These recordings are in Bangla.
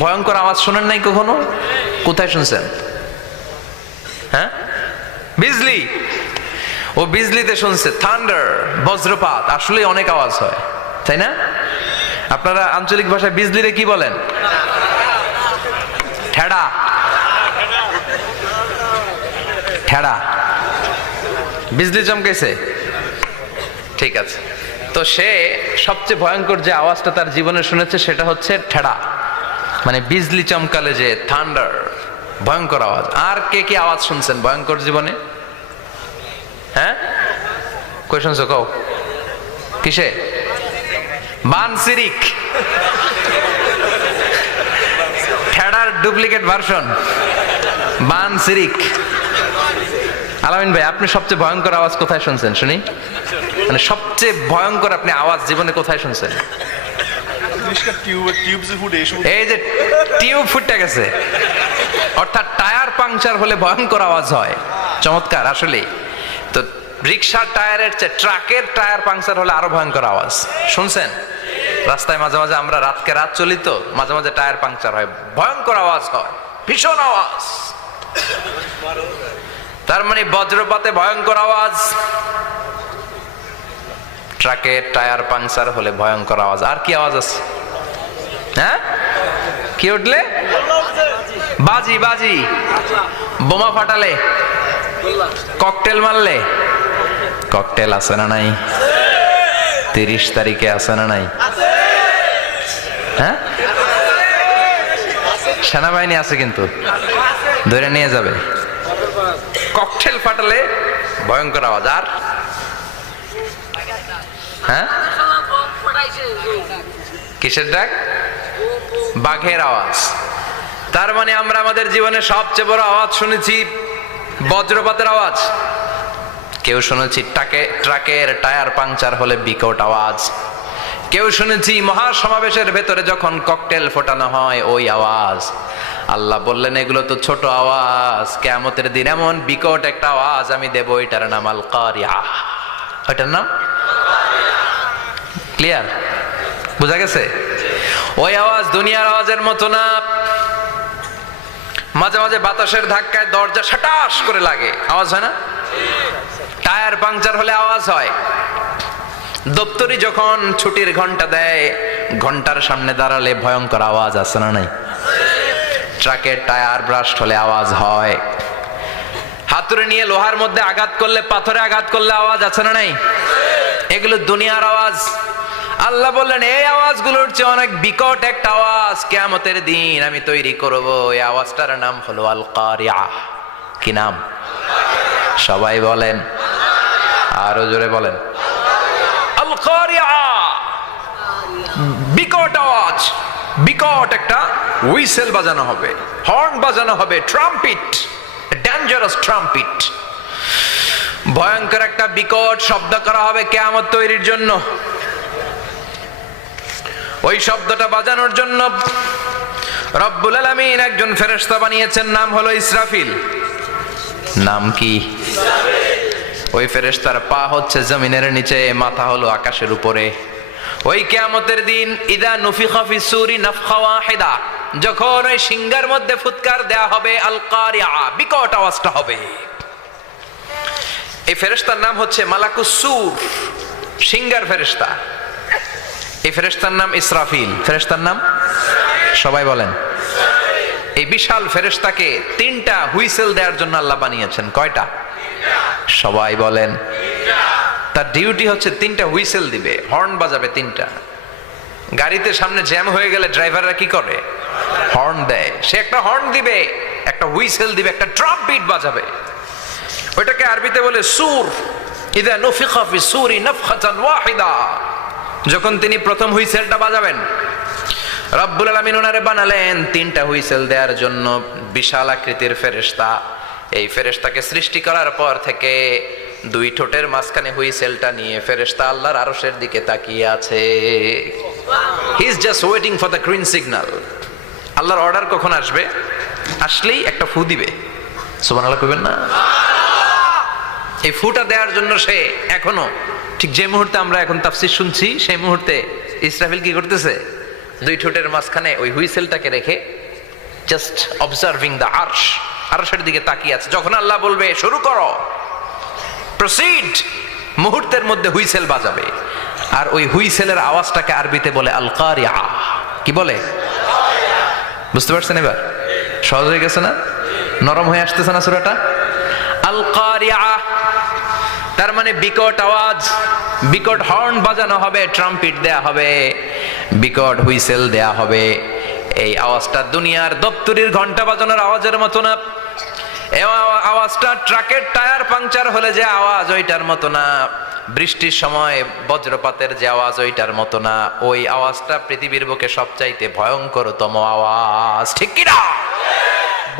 ভয়ঙ্কর আওয়াজ শোনেন নাই কখনো? কোথায় শুনছেন? হ্যাঁ, বিজলি। ও বিজলিতে শুনছে, থান্ডার, বজ্রপাত। আসলে অনেক আওয়াজ হয়, তাই না? আপনারা আঞ্চলিক ভাষায় বিজলিরে কি বলেন? ঠেড়া। ঠেড়া। বিজলি চমকেছে, ঠিক আছে। তো সে সবচেয়ে ভয়ঙ্কর যে আওয়াজটা তার জীবনে শুনেছে সেটা হচ্ছে ঠেড়া, মানে বিজলি চমকালে যে থান্ডার, ভয়ঙ্কর আওয়াজ। আর কে কি আওয়াজ শুনছেন ভয়ঙ্কর জীবনে? হ্যাঁ, কই শুনছো? কও কিসে? বানসিরিক, ঠেড়ার ডুপ্লিকেট ভার্সন বানসিরিক। আলামিন ভাই, আপনি সবচেয়ে ভয়ঙ্কর আওয়াজ কোথায় শুনছেন শুনি? মানে সবচেয়ে ভয়ঙ্কর আপনি আওয়াজ জীবনে কোথায় শুনছেন? এই যে টিউব ফুটে গেছে, অর্থাৎ টায়ার পাংচার হলে ভয়ঙ্কর আওয়াজ হয়। চমৎকার। আসলে তো রিক্সার টায়ারের চেয়ে ট্রাকের টায়ার পাংচার হলে আরো ভয়ঙ্কর আওয়াজ শুনছেন? রাস্তায় মাঝে মাঝে আমরা রাতকে রাত চলি, তো মাঝে মাঝে টায়ার পাংচার হয়, ভয়ঙ্কর আওয়াজ হয়, ভীষণ আওয়াজ। তার মানে বজ্রপাতে ভয়ঙ্কর আওয়াজ, ট্রাকের টায়ার পাংচার হলে ভয়ঙ্কর আওয়াজ। আর কি আওয়াজ আছে? হ্যাঁ, কি উঠলে? বাজি। বাজি, বোমা ফাটালে, ককটেল মারলে। ককটেল আছে না নাই? 30 তারিখে আছে না নাই? হ্যাঁ, সেনাবাহিনী আছে কিন্তু ধরে নিয়ে যাবে। ককটেল ফাটালে ভয়ঙ্কর আওয়াজ। আর হ্যাঁ, কিসের ডাক? বাঘের আওয়াজ। তার মানে আমরা আমাদের জীবনে সবচেয়ে বড় আওয়াজ শুনেছি বজ্রপাতের আওয়াজ। কেউ শুনেছি ট্রাকের টায়ার পাংচার হলে বিকট আওয়াজ। কেউ শুনেছি মহাসমাবেশের ভেতরে যখন ককটেল ফোটানো হয় ওই আওয়াজ। আল্লাহ বললেন এগুলো তো ছোট আওয়াজ, কিয়ামতের দিন এমন বিকট একটা আওয়াজ আমি দেব, এটার নাম আল কারিয়া। ওইটার নাম ক্লিয়ার? বুঝা গেছে? ওই আওয়াজ দুনিয়ার আওয়াজের মতো না। মাঝে মাঝে বাতাসের ধাক্কায় দরজা সাটাস করে লাগে, আওয়াজ হয় না? টায়ার পাংচার হলে আওয়াজ হয়। দপ্তরি যখন ছুটির ঘন্টা দেয়, ঘন্টার সামনে দাঁড়ালে ভয়ঙ্কর আওয়াজ আছে না নাই? ট্রাকের টায়ার ব্রাস্ট হলে আওয়াজ হয়। হাতুড়ি নিয়ে লোহার মধ্যে আঘাত করলে, পাথরে আঘাত করলে আওয়াজ আছে না নাই? এগুলো দুনিয়ার আওয়াজ। আল্লাহ বললেন এই আওয়াজগুলোর চেয়ে অনেক বিকট একটা আওয়াজ কিয়ামতের দিন আমি তৈরি করব। এই আওয়াজটার নাম হলো আল কারিয়া। কি নাম? সবাই বলেন, আরো জোরে বলেন, আল কারিয়া। বিকট আওয়াজ, বিকট একটা হুইসেল বাজানো হবে, হর্ন বাজানো হবে, ট্রাম্পিট, ডেঞ্জারাস ট্রাম্পিট। ভয়ঙ্কর একটা বিকট শব্দ করা হবে কিয়ামত তৈরির জন্য। ওই শব্দটা বাজানোর জন্য রব্বুল আলামিন একজন ফেরেশতা বানিয়েছেন, নাম হলো ইসরাফিল। নাম কি? ওই ফেরেশতার পা হচ্ছে জমিনের নিচে, মাথা হলো আকাশের উপরে। ওই কিয়ামতের দিন ইদা নুফিখা ফিস সূরি নাফখা ওয়াহিদা, যখন ওই সিংহার মধ্যে ফুৎকার দেয়া হবে আল কারিয়া, বিকট আওয়াজটা হবে। এই ফেরেশতার নাম হচ্ছে মালাকুস সূর, সিংহার ফেরেশতা। এই ফেরেশতার নাম ইসরাফিল। ফেরেশতার নাম সবাই বলেন। এই বিশাল ফেরেশতাকে 3টা হুইসেল দেওয়ার জন্য আল্লাহ বানিয়েছেন। কয়টা? সবাই বলেন। তার ডিউটি হচ্ছে 3টা হুইসেল দিবে, হর্ন বাজাবে 3টা। গাড়িতে সামনে জ্যাম হয়ে গেলে ড্রাইভাররা কি করে? হর্ন দেয়। সে একটা হর্ন দিবে, একটা হুইসেল দিবে, একটা ট্রাম্পিট বাজাবে। ওইটাকে আরবিতে বলে সূর। ইদা নুফিখা ফিস সূরি নাফখাতান ওয়াহিদা, যখন তিনি প্রথম হুইসেলটা বাজাবেন, রব্বুল আলামিন ওনারে বানালেন 3টা হুইসেল দেওয়ার জন্য। বিশাল আকৃতির ফেরেশতা। এই ফেরেশতাকে সৃষ্টি করার পর থেকে 2 ঠোঁটের মাঝখানে হুইসেলটা নিয়ে ফেরেশতা আল্লাহর আরশের দিকে তাকিয়ে আছে। He is just waiting for the green signal. আল্লাহর অর্ডার কখন আসবে, আসলেই একটা ফু দিবে। সুবহানাল্লাহ কইবেন না? এই ফুটা দেওয়ার জন্য সে এখনো, ঠিক যে মুহূর্তে আমরা এখন তাফসীর শুনছি সেই মুহূর্তে ইসরাফিল কি করতেছে? দুই ঠোঁটের মাঝখানে ওই হুইসেলটাকে রেখে জাস্ট অবজার্ভিং দ্য আরশের দিকে তাকিয়ে আছে। যখন আল্লাহ বলবে শুরু করো, প্রসিড, মুহূর্তের মধ্যে হুইসেল বাজাবে। আর ওই হুইসেলের আওয়াজটাকে আরবিতে বলে আল কারিয়া। কি বলে? বুঝতে পারছেন? এবার সহজ হয়ে গেছে না? নরম হয়ে আসতেছে না সূরাটা? আল কারিয়া তার মানে বিকট আওয়াজ, বিকট হর্ন বাজানো হবে, ট্রাম্পিট দেয়া হবে, বিকট হুইসেল দেয়া হবে। এই আওয়াজটা দুনিয়ার দপ্তরির ঘন্টা বাজানোর আওয়াজের মতো না। এই আওয়াজটা ট্রাকের টায়ার পাংচার হলে যে আওয়াজ ওইটার মতো না। বৃষ্টির সময় বজ্রপাতের যে আওয়াজ ওইটার মতো না। ওই আওয়াজটা পৃথিবীর বুকে সবচাইতে ভয়ঙ্করতম আওয়াজ। ঠিক কিনা?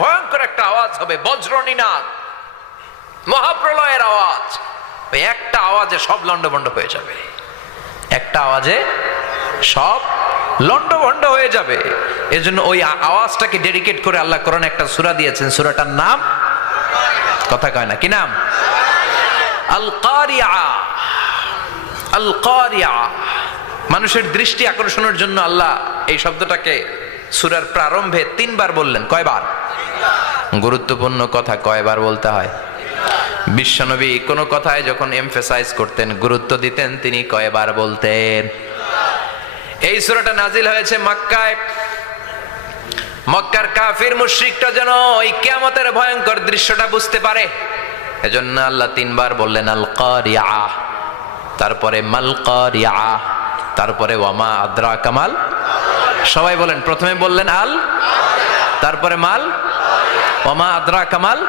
ভয়ঙ্কর একটা আওয়াজ হবে, বজ্রনিনাদ, মহাপ্রলয়ের আওয়াজ। ওই একটা আওয়াজে সব লন্ডভন্ড হয়ে যাবে, একটা আওয়াজে সব লন্ডভন্ড হয়ে যাবে। এজন্য ওই আওয়াজটাকে ডেডিকেট করে আল্লাহ কোরআনে একটা সূরা দিয়েছেন। সূরাটার নাম, কথা কয় না, কি নাম? আল কারিয়া। আল কারিয়া। মানুষের দৃষ্টি আকর্ষণের জন্য আল্লাহ এই শব্দটাকে সূরার প্রারম্ভে 3 বার বললেন। কয়বার? গুরুত্বপূর্ণ কথা কয়বার বলতে হয়? বিশ্বনবী কোন কথায় যখন এমফাসাইজ করতেন, গুরুত্ব দিতেন, তিনি কয়বার বলতেন? এই সূরাটা নাজিল হয়েছে মক্কায়। মক্কার কাফির মুশরিকরা যেন ওই কিয়ামতের ভয়ঙ্কর দৃশ্যটা বুঝতে পারে, এজন্য আল্লাহ 3 বার বললেন আল কারিয়া, তারপরে মাল কারিয়া, তারপরে ওয়ামা আদরাকা মাল। সবাই বলেন, প্রথমে বললেন আল, তারপরে মাল, ওয়ামা আদরাকা মাল।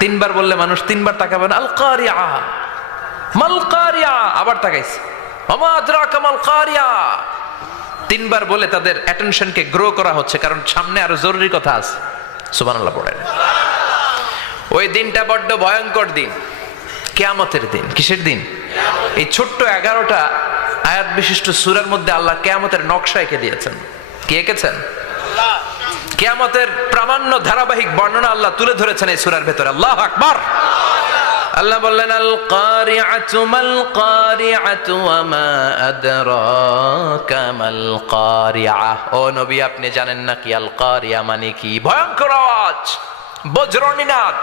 3 বার বললে মানুষ 3 বার তাকাবেন, আল কারিয়া, মাল কারিয়া, আবার তাকাইছে, ওয়ামা আদরাকা মাল কারিয়া। 3 বার বলে তাদের অ্যাটেনশনকে গ্রো করা হচ্ছে, কারণ সামনে আরো জরুরি কথা আছে। সুবহানাল্লাহ পড়েন। ওই দিনটা বড্ড ভয়ঙ্কর দিন, কিয়ামতের দিন। কিসের দিন? এই ছোট্ট 11টা আয়াত বিশিষ্ট সূরার মধ্যে আল্লাহ কিয়ামতের নকশা এঁকে দিয়েছেন। কে এঁকেছেন? কিয়ামতের প্রামাণ্য ধারাবাহিক বর্ণনা আল্লাহ তুলে ধরেছেন এই সূরার ভেতরে। আল্লাহু আকবার। আল্লাহ বললেন আল কারিআতু মাল কারিআতু ওয়া মা আদরাকা মাল কারিআ। ও নবী, আপনি জানেন না কি আল কারিয়া মানে কি? ভয়ঙ্কর আওয়াজ, বজ্রনিনাদ।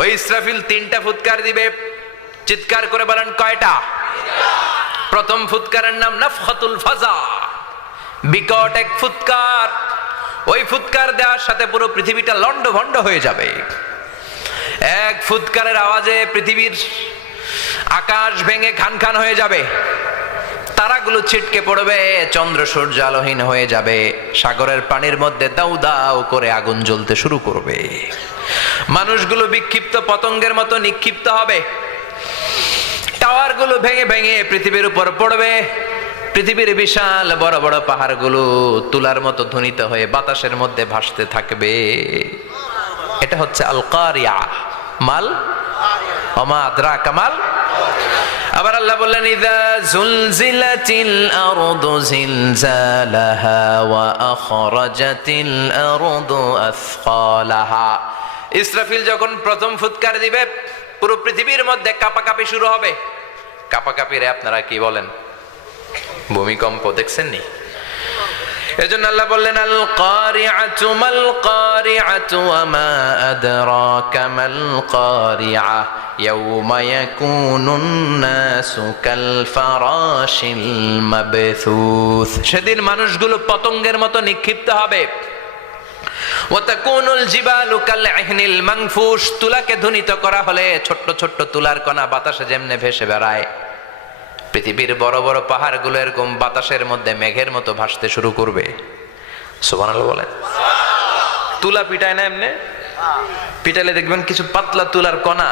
ওই ইসরাফিল 3টা ফুৎকার দিবে। চিৎকার করে বলেন কয়টা? প্রথম ফুৎকারের নাম নাফখাতুল ফাজা, বিকট এক ফুৎকার। ওই ফুৎকার দেওয়ার সাথে পুরো পৃথিবীটা লন্ডভন্ড হয়ে যাবে। এক ফুৎকারের আওয়াজে পৃথিবীর আকাশ ভেঙে খান খান হয়ে যাবে, তারাগুলো ছিটকে পড়বে, চন্দ্র সূর্য আলোহীন হয়ে যাবে, সাগরের পানির মধ্যে দাউ দাউ করে আগুন জ্বলতে শুরু করবে, মানুষগুলো বিক্ষিপ্ত পতঙ্গের মতো নিক্ষিপ্ত হবে, টাওয়ারগুলো ভেঙে ভেঙে পৃথিবীর উপর পড়বে, পৃথিবীর বিশাল বড় বড় পাহাড়গুলো তুলার মতো ধ্বনিত হয়ে বাতাসের মধ্যে ভাসতে থাকবে। এটা হচ্ছে আল কারিয়া। মাল, ওমা আদরাকা মাল। আবার আল্লাহ বললেন ইযা যুলজিলাতিল আরদু জিলজালাহা ওয়া আখরাজাতিল আরদু আসকালাহা। ইসরাফিল যখন প্রথম ফুৎকার দিবে, পুরো পৃথিবীর মধ্যে কাঁপাকাঁপি শুরু হবে। কাঁপাকাঁপিরে আপনারা কি বলেন? ভূমিকম্প দেখছেন নি? এজন্য আল্লাহ বললেন আল কারিআতু মাল কারিআতু ওয়া মা আদরাকা মাল কারিআ ইয়াওমা ইয়াকুনুন নাসু কাল ফারাশিল মাবথুস। সেদিন মানুষগুলো পতঙ্গের মতো নিক্ষিপ্ত হবে। ওয়া তাকুনুল জিবালু কাল ইহনিল মানফুশ। তুলাকে ধ্বনিত করা হলে ছোট্ট ছোট্ট তুলার কণা বাতাসে যেমনে ভেসে বেড়ায়, পৃথিবীর বড় বড় পাহাড়গুলো এরকম বাতাসের মধ্যে মেঘের মতো ভাসতে শুরু করবে। সুবহানাল্লাহ বলেন। তুলা পিটায় না এমনি? পিটাইলে দেখবেন কিছু পাতলা তুলার কণা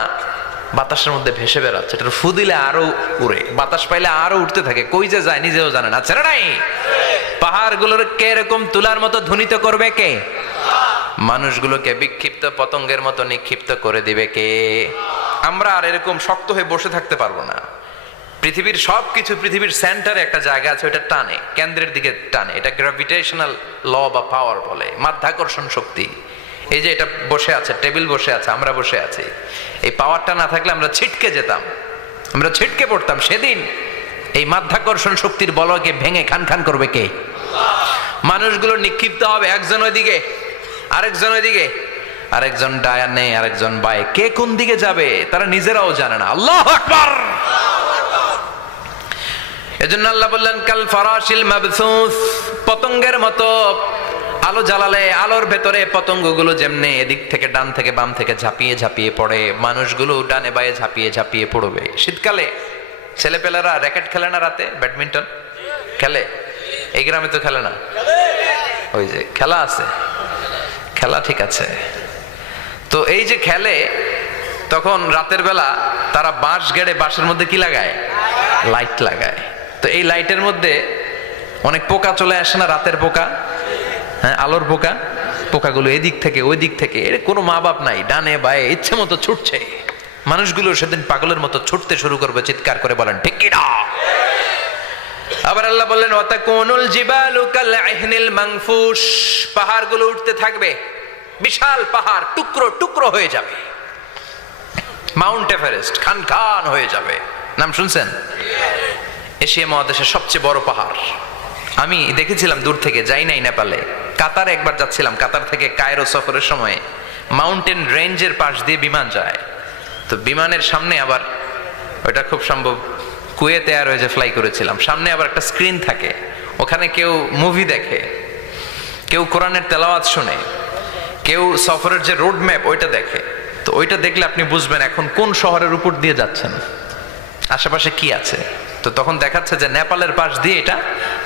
বাতাসের মধ্যে ভেসে বেড়াচ্ছে, এটা ফু দিলে আরো উড়ে, বাতাস পাইলে আরো উঠতে থাকে, কই যে যায় নিজেও জানে না। আচ্ছা নাই, পাহাড়গুলোর কে এরকম তুলার মতো ধ্বনিত করবে কে? মানুষগুলোকে বিক্ষিপ্ত পতঙ্গের মতো নিক্ষিপ্ত করে দিবে কে? আমরা আর এরকম শক্ত হয়ে বসে থাকতে পারবো না। পৃথিবীর সবকিছু, পৃথিবীর সেন্টারে একটা জায়গা আছে, ওটা টানে, কেন্দ্রের দিকে টানে। এটা গ্র্যাভিটেশনাল ল বা পাওয়ার বলে, মাধ্যাকর্ষণ শক্তি। এই যে এটা বসে আছে, টেবিল বসে আছে, আমরা বসে আছি, এই পাওয়ারটা না থাকলে আমরা ছিটকে যেতাম, আমরা ছিটকে পড়তাম। সেদিন এই মাধ্যাকর্ষণ শক্তির বলয়কে ভেঙে খান খান করবে কে? মানুষগুলো নিক্ষিপ্ত হবে, একজন ওইদিকে, আরেকজন ওইদিকে, আরেকজন ডায়ানে, আরেকজন বায়ে। কে কোন দিকে যাবে তারা নিজেরাও জানে না। আল্লাহু আকবার। এজন্য আল্লাহ বললেন কাল ফারাশিল মাবসুস, পতঙ্গের মতো। আলো জ্বালালে আলোর ভেতরে পতঙ্গগুলো যেমনে এদিক থেকে ডান থেকে বাম থেকে ঝাঁপিয়ে ঝাঁপিয়ে পড়ে, মানুষগুলো ডানে বায়ে ঝাঁপিয়ে ঝাঁপিয়ে পড়বে। শীতকালে ছেলেপেলেরা র্যাকেট খেলে না, রাতে ব্যাডমিন্টন খেলে, এই গ্রামে তো খেলে না, ওই যে খেলা আছে, খেলা ঠিক আছে। তো এই যে খেলে, তখন রাতের বেলা তারা বাঁশ গেড়ে, বাঁশের মধ্যে কি লাগায়? লাইট লাগায়। তো এই লাইটের মধ্যে অনেক পোকা চলে আসে না, রাতের পোকা, হ্যাঁ আলোর পোকা। পোকাগুলো এদিক থেকে ওই দিক থেকে, এর কোনো মা বাপ নাই, ডানে বায়ে ইচ্ছে মতো ছুটছে। মানুষগুলো সেদিন পাগলের মতো ছুটতে শুরু করবে, চিৎকার করে বলেন ঠিক কি না? আবার আল্লাহ বললেন ওয়াতাকুনুল জিবালু কালইহনিল মানফুশ, পাহাড়গুলো উঠতে থাকবে, বিশাল পাহাড় টুকরো টুকরো হয়ে যাবে। মাউন্ট এভারেস্ট খান খান হয়ে যাবে, নাম শুনছেন? এশিয়া মহাদেশের সবচেয়ে বড় পাহাড়। আমি দেখেছিলাম দূর থেকে, যাই নাই নেপালে, কাতারে একবার যাচ্ছিলাম। কাতার থেকে কায়রো সফরের সময় মাউন্টেন রেঞ্জের পাশ দিয়ে বিমান যায়। তো বিমানের সামনে আবার, ওইটা খুব সম্ভব কুয়েতে আর যে ফ্লাই করেছিলাম, সামনে আবার একটা স্ক্রিন থাকে, ওখানে কেউ মুভি দেখে, কেউ কোরআনের তেলাওয়াত শুনে, কেউ সফরের যে রোড ম্যাপ ওইটা দেখে। তো ওইটা দেখলে আপনি বুঝবেন এখন কোন শহরের উপর দিয়ে যাচ্ছেন, আশেপাশে কি আছে। তো তখন দেখাচ্ছে যে নেপালের পাশ দিয়ে এটা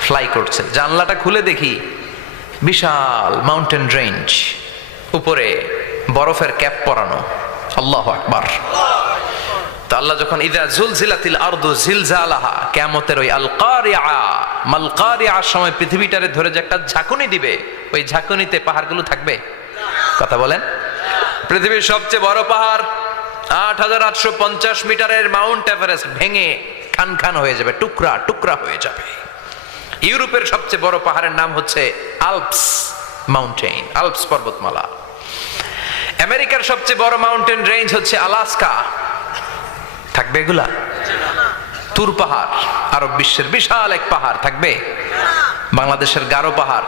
ফ্লাই করছে। জানলাটা খুলে দেখি বিশাল মাউন্টেন রেঞ্জ, উপরে বরফের ক্যাপ পরানো। আল্লাহু আকবার। তো আল্লাহ যখন ইদা জুলজিলাতিল আরদু জিলজালাহা, কিয়ামতের ওই আল কারিআ মাল কারিআর সময় পৃথিবীটারে ধরে যে একটা ঝাঁকুনি দিবে, ওই ঝাঁকুনিতে পাহাড়গুলো থাকবে? কথা বলেন। পৃথিবীর সবচেয়ে বড় পাহাড় ৮৮৫০ মিটারের মাউন্ট এভারেস্ট ভেঙে খান খান হয়ে যাবে, টুকরা টুকরা হয়ে যাবে। ইউরোপের সবচেয়ে বড় পাহাড়ের নাম হচ্ছে আল্পস মাউন্টেন, আল্পস পর্বতমালা। আমেরিকার সবচেয়ে বড় মাউন্টেন রেঞ্জ হচ্ছে আলাস্কা, থাকবে এগুলা? তুর পাহাড় আরব বিশ্বের বিশাল এক পাহাড় থাকবে? বাংলাদেশের গারো পাহাড়,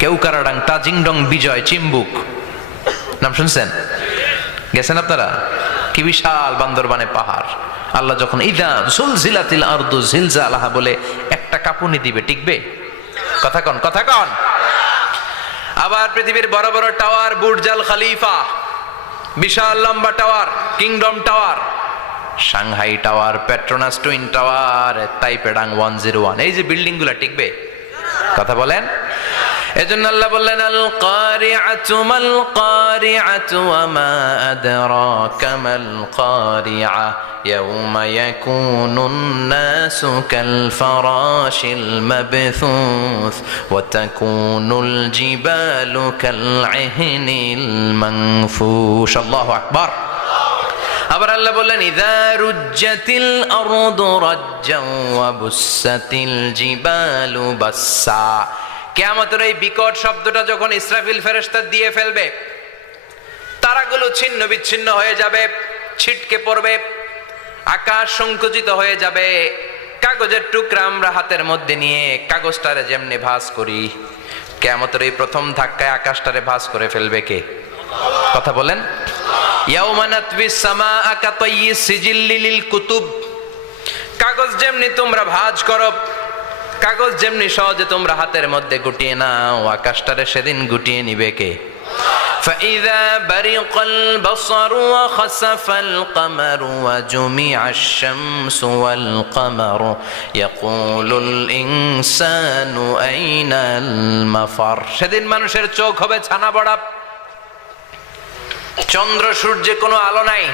কেউকারাডাং, তাজিংডং, বিজয়, চিম্বুক, নাম শুনছেন? গেছেন আপনারা? কি বিশাল বান্দরবানে পাহাড়। আল্লাহ যখন ইদা জুলজিলাতিল আরদু জিলজালাহা বলে একটা কাঁপুনি দিবে, টিকবে? কথা কন, কথা কন। আবার পৃথিবীর বড় বড় টাওয়ার, বুর্জ আল খলিফা, বিশাল লম্বা tower, Kingdom Tower, Shanghai Tower, Petronas Twin Tower, তাইপেডাং 101, এই যে বিল্ডিং গুলা টিকবে? কথা বলেন। এজন্য আল্লাহ বললেন আল কারিআতু মাল কারিআতু ওয়া মা আদরাকা মাল কারিআ ইয়াউমা ইয়াকুনুন নাসু কাল ফারাশিল মাবথুস ওয়া তাকুনুল জিবালু কাল ইহনিল মানফুশ। আল্লাহু আকবার। আবার আল্লাহ বললেন ইযা রুজ্জাতিল আরদু রাজ্জান ওয়া বুসাতিল জিবালু বাসসা। কিয়ামতের এই বিকট শব্দটা যখন ইসরাফিল ফেরেশতা দিয়ে ফেলবে, তারাগুলো ছিন্ন বিচ্ছিন্ন হয়ে যাবে, ছিটকে পড়বে, আকাশ সংকুচিত হয়ে যাবে। কাগজের টুকরা আমরা হাতের মধ্যে নিয়ে কাগজটারে যেমনি ভাঁজ করি, কিয়ামতের এই প্রথম ধাক্কায় আকাশটারে ভাঁজ করে ফেলবে কে? কথা বলেন। ইয়াউমা নাতবিস সামাআ কাতাইয়িস সিজিল্লি লিল কুতুব। কাগজ যেমনি তোমরা ভাঁজ করো, কাগজ যেমনি সহজে তোমরা হাতের মধ্যে গুটিয়ে নাও, আকাশটারে সেদিন গুটিয়ে নিবে কে? فإذا برق البصر وخسف القمر وجمع الشمس والقمر يقول الإنسان أين المفر। সেদিন মানুষের চোখ হবে ছানা বড়া, চন্দ্র সূর্যে কোনো আলো নাই,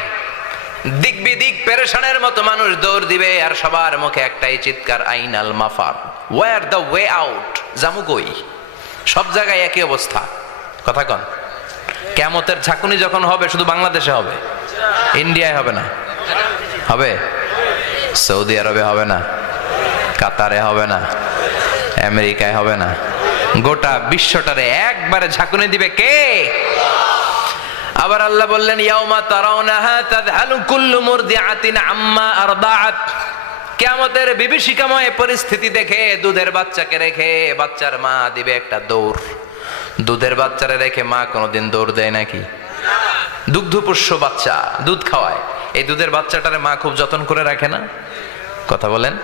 দিক বিদিক পেরেশানের মতো মানুষ দৌড় দিবে, আর সবার মুখে একটাই চিৎকার, আইনাল মাফার, ওয়্যার দ্য ওয়ে আউট, জামু কই? সব জায়গায় একই অবস্থা। কথা কন। কিয়ামতের ঝাঁকুনি যখন হবে শুধু বাংলাদেশে হবে, ইন্ডিয়ায় হবে না, হবে সৌদি আরবে হবে না, কাতারে হবে না, আমেরিকায় হবে না, গোটা বিশ্বটারে একবারে ঝাঁকুনি দিবে কে? আবার আল্লাহ বললেন ইয়াউমা তারাউনাহা তাযহালু কুল্লু মুরদিআতিন আম্মা আরদাআত। কিয়ামতের বিভীষিকাময় পরিস্থিতি দেখে দুধের বাচ্চাকে রেখে বাচ্চার মা দিবে একটা দৌড়। দুধের বাচ্চারে রেখে মা কোনোদিন দৌড় দেয় নাকি? দুগ্ধপোষ্য বাচ্চা, দুধ খাওয়ায়, এই দুধের বাচ্চাটারে মা খুব যত্ন করে রাখে না? কথা বলেন।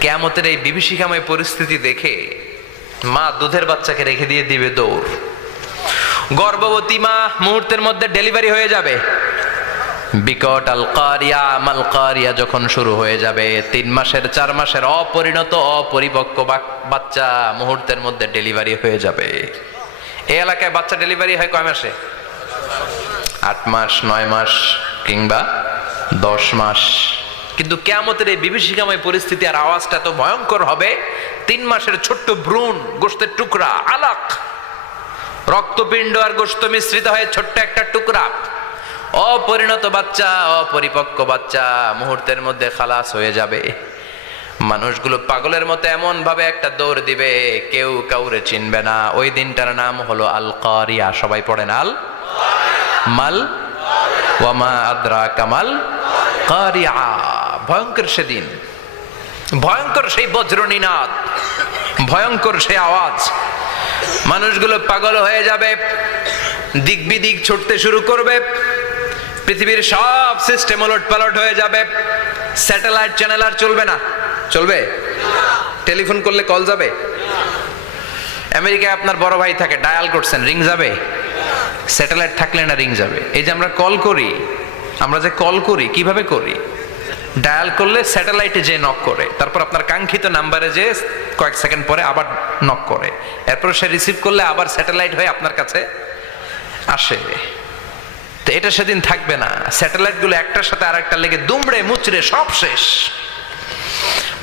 কিয়ামতের এই বিভীষিকাময় পরিস্থিতি দেখে মা দুধের বাচ্চাকে রেখে দিয়ে দিবে দৌড়। গর্ভবতী মা মুহূর্তের মধ্যে ডেলিভারি হয়ে যাবে। বিকট আল কারিয়া মাল কারিয়া যখন শুরু হয়ে যাবে, 3 মাসের 4 মাসের অপরিণত অপরিপক্ক বাচ্চা মুহূর্তের মধ্যে ডেলিভারি হয়ে যাবে। এই এলাকায় বাচ্চা ডেলিভারি হয় কয় মাসে? 8 মাস, 9 মাস কিংবা 10 মাস। কিন্তু কিয়ামতের এই বিভীষিকাময় পরিস্থিতি আর আওয়াজটা তো ভয়ঙ্কর হবে। 3 মাসের ছোট্ট ভ্রূণ, গোশতের টুকরা, আলাক, রক্তপিণ্ড আর গোশত মিশ্রিত হয়ে ছোট্ট একটা টুকরা, অপরিণত বাচ্চা, অপরিপক্ক বাচ্চা মুহূর্তের মধ্যে খালাস হয়ে যাবে। মানুষগুলো পাগলের মতো এমন ভাবে একটা দৌড় দিবে, কেউ কাউরে চিনবে না। ওই দিনটার নাম হলো আল কারিয়া। সবাই পড়েন আল মাল ওয়ামা আদরা কামাল কারিয়া। ভয়ঙ্কর সেদিন, ভয়ঙ্কর সেই বজ্রনীনাদ, ভয়ঙ্কর সেই আওয়াজ। মানুষগুলো পাগল হয়ে যাবে, দিক বিদিক ছুটতে শুরু করবে। পৃথিবীর সব সিস্টেম ওলট পালট হয়ে যাবে। স্যাটেলাইট চ্যানেল আর চলবে না। চলবে? টেলিফোন করলে কল যাবে? আমেরিকায় আপনার বড় ভাই থাকে, ডায়াল করছেন, রিং যাবে? স্যাটেলাইট থাকলে না রিং যাবে? এই যে আমরা কল করি, আমরা যে কল করি কিভাবে করি? ডায়াল করলে স্যাটেলাইটে যে নক করে, তারপর আপনার কাঙ্ক্ষিত নাম্বারে যে কয়েক সেকেন্ড পরে আবার নক করে, এরপর সে রিসিভ করলে আবার স্যাটেলাইট হয়ে আপনার কাছে আসে। তো এটা সেদিন থাকবে না। স্যাটেলাইট গুলো একটার সাথে আরেকটা লেগে দুমড়ে মুচড়ে সব শেষ।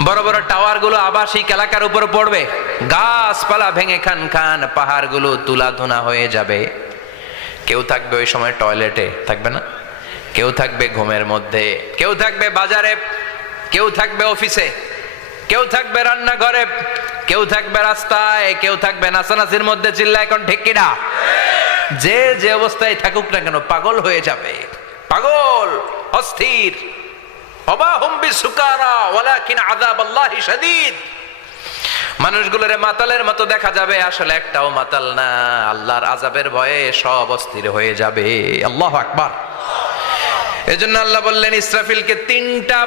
বড় বড় টাওয়ার গুলো আবাসিক এলাকার উপর পড়বে, গাছপালা ভেঙে খান খান, পাহাড় গুলো তুলা ধুনা হয়ে যাবে। কেউ থাকবে ওই সময় টয়লেটে, থাকবে না? কেউ থাকবে ঘুমের মধ্যে, কেউ থাকবে বাজারে, কেউ থাকবে অফিসে, কেউ থাকবে রান্নাঘরে, কেউ থাকবে রাস্তায়, কেউ থাকবে নাচানাচির মধ্যে। চিল্লা এখন ঠিক কিনা? যে যে অবস্থায় থাকুক না কেন পাগল হয়ে যাবে, পাগল, অস্থির। অবাহুম বিসুকারা ওয়ালাকিন আযাবাল্লাহি শাদীদ। মানুষগুলোরে মাতালের মতো দেখা যাবে, আসলে একটাও মাতাল না। আল্লাহর আযাবের ভয়ে সব অস্থির হয়ে যাবে। আল্লাহু আকবার। এজন্য আল্লাহ বললেন ইসরাফিলকে 3টা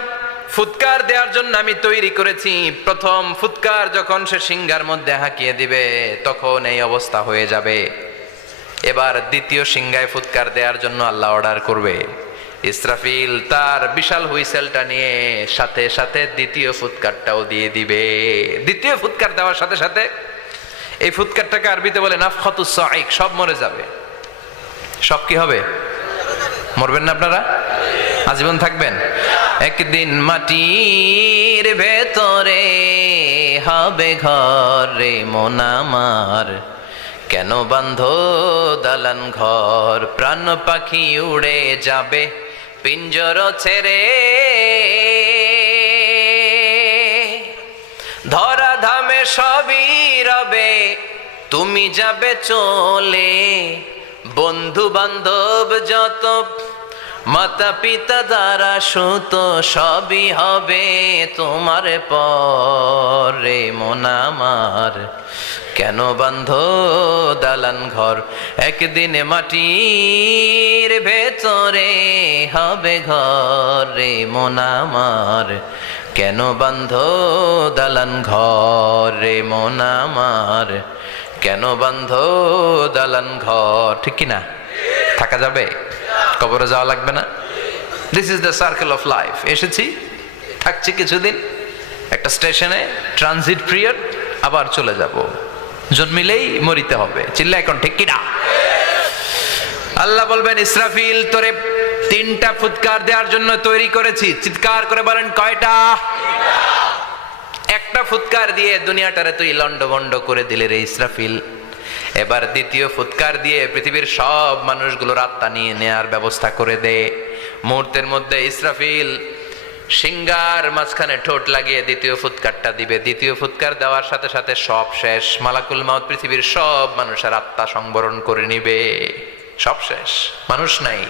ফুৎকার দেওয়ার জন্য আমি তৈরি করেছি। প্রথম ফুৎকার যখন সে সিংহার মধ্যে হাঁকিয়ে দিবে তখন এই অবস্থা হয়ে যাবে। এবার দ্বিতীয় সিংহায় ফুৎকার দেওয়ার জন্য আল্লাহ অর্ডার করবে। ইসরাফিল তার বিশাল হুইসেলটা নিয়ে সাথে সাথে দ্বিতীয় ফুৎকারটাও দিয়ে দিবে। দ্বিতীয় ফুৎকার দেওয়ার সাথে সাথে এই ফুৎকারটাকে আরবিতে বলে নাফখাতুস সাঈক, সব মরে যাবে। সব কি হবে? মরবেন না আপনারা? আজীবন থাকবেন? একদিন মাটির ভেতরে হবে ঘর রে মন আমার, কেন বাঁধো দালান ঘর, প্রাণ পাখি উড়ে যাবে পিঞ্জর ছেড়ে, ধরা ধামে সবই রবে তুমি যাবে চলে, বন্ধু বান্ধব যত মাতা পিতা দ্বারা সুত সবই হবে তোমার পরে মন আমার, কেন বাঁধো দালান ঘর, একদিন মাটির ভেতরে হবে ঘর রে মন আমার, কেন বাঁধো দালান ঘর রে মন আমার, কেন বাঁধো দালান ঘর। ঠিক কিনা? থাকা যাবে? কবরে যাওয়া লাগবে না? This is the circle of life. এসেছি, থাকছি কিছুদিন, একটা স্টেশনে ট্রানজিট পিরিয়ড, আবার চলে যাব। জন্মিলেই মরিতে হবে। চিল্লা এখন ঠিক কিনা? আল্লাহ বলবেন ইসরাফিল তোরে 3টা ফুৎকার দেওয়ার জন্য তৈরি করেছি। চিৎকার করে বলেন কয়টা? একটা ফুৎকার দিয়ে দুনিয়াটারে তুই লন্ডভন্ড করে দিলে রে ইসরাফিল। এবার দ্বিতীয় ফুৎকার দিয়ে পৃথিবীর সব মানুষগুলোর আত্মা নিয়ে নেয়ার ব্যবস্থা করে দে। মুহূর্তের মধ্যে ইসরাফিল সিংহার মাঝখানে ঠোঁট লাগিয়ে দ্বিতীয় ফুৎকারটা দিবে। দ্বিতীয় ফুৎকার দেওয়ার সাথে সাথে সব শেষ। মালাকুল মাউত পৃথিবীর সব মানুষের আত্মা সংবরণ করে নিবে। সব শেষ, মানুষ নাই,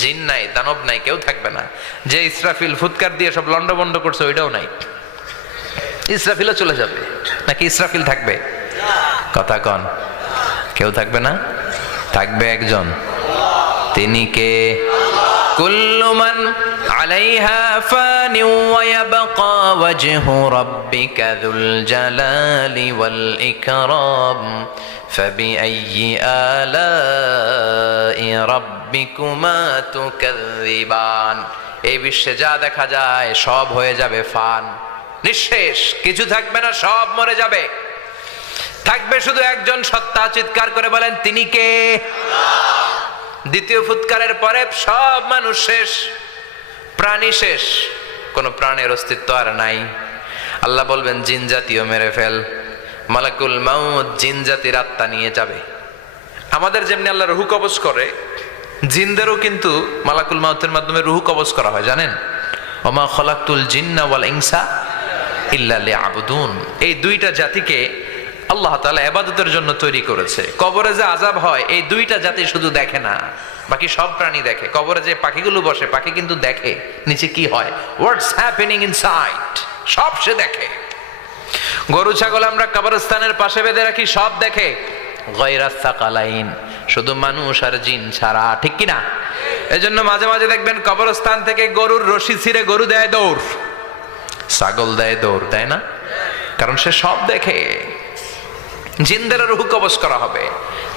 জিন নাই, দানব নাই, কেউ থাকবে না। যে ইসরাফিল ফুৎকার দিয়ে সব লন্ডভন্ড করছে ওইটাও নাই, ইসরাফিলও চলে যাবে। নাকি ইসরাফিল থাকবে? কথা কন, কেউ থাকবে না, থাকবে একজন। তিনি কে? কুল্লু মান আলাইহা ফানি ওয়া ইয়াবকা ওয়াজহু রাব্বিকা যুল জালালি ওয়াল ইকরাম ফাবিআইয়ি আলাই রাব্বিকুমা তুকাযযিবান। এই বিশ্বে যা দেখা যায় সব হয়ে যাবে ফান, নিঃশেষ, কিছু থাকবে না, সব মরে যাবে। থাকবে শুধু একজন সত্তা। চিৎকার করে বলেন, তিনি কে? দ্বিতীয় ফুৎকারের পরে সব মানুষ শেষ, প্রাণী শেষ, কোন প্রাণের অস্তিত্ব আর নাই। আল্লাহ বলবেন, জিন জাতিও মেরে ফেল। মালাকুল মাউত জিন জাতির আত্মা নিয়ে যাবে। আমাদের যেমনি আল্লাহ রুহু কবজ করে, জিনদেরও কিন্তু মালাকুল মাউতের মাধ্যমে রুহু কবজ করা হয়, জানেন? ওমা খলাকতুল জিন্না ওয়াল ইনসা ইল্লা লিয়াবুদুন। এই দুইটা জাতিকে আল্লাহ তাআলা ইবাদতের জন্য তৈরি করেছে। কবরে যে আযাব হয় এই দুইটা জাতি শুধু দেখে না, বাকি সব প্রাণী দেখে। কবরে যে পাখিগুলো বসে, পাখি কিন্তু দেখে নিচে কি হয়, হোয়াটস হ্যাপেনিং ইনসাইড, সব সে দেখে। গরু ছাগল আমরা কবরস্থানের পাশে বেঁধে রাখি, সব দেখে। গায়রা সাকালাইন, শুধু মানুষ আর জিন ছাড়া, ঠিক কি না? এজন্য মাঝে মাঝে দেখবেন কবরস্থান থেকে গরুর রশি ছিঁড়ে গরু দেয় দৌড়, ছাগল দেয় দৌড়, দেয় না? কারণ সে সব দেখে। জিনদের রুহু কবজ করা হবে,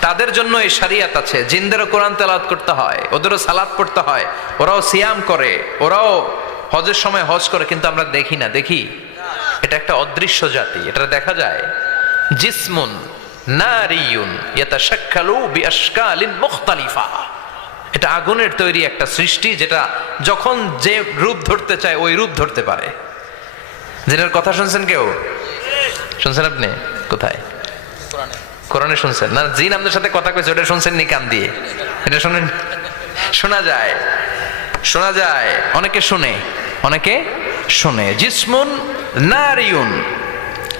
তাদের জন্য এই শরিয়ত আছে। জিনদেরও কোরআন তেলাওয়াত করতে হয়, ওদেরও সালাত পড়তে হয়, ওরাও সিয়াম করে, ওরাও হজের সময় হজ করে, কিন্তু আমরা দেখি না। দেখি? এটা একটা অদৃশ্য জাতি, এটা দেখা যায়। জিসমুন নারিয়ুন ইয়াতাশাক্কালু বিআশকালিন মুখতালিফা। এটা আগুনের তৈরি একটা সৃষ্টি, যেটা যখন যে রূপ ধরতে চায় ওই রূপ ধরতে পারে। জিনের কথা শুনছেন কেউ? শুনছেন আপনি? কোথায়? কোরআনে শুনছেন না? জিন আমাদের সাথে কথা কইছে, ওটা শুনছেন নি কান দিয়ে? এটা শুনেন? শোনা যায়, শোনা যায়, অনেকে শুনে, অনেকে শুনে। জিসমুন নারিয়ুন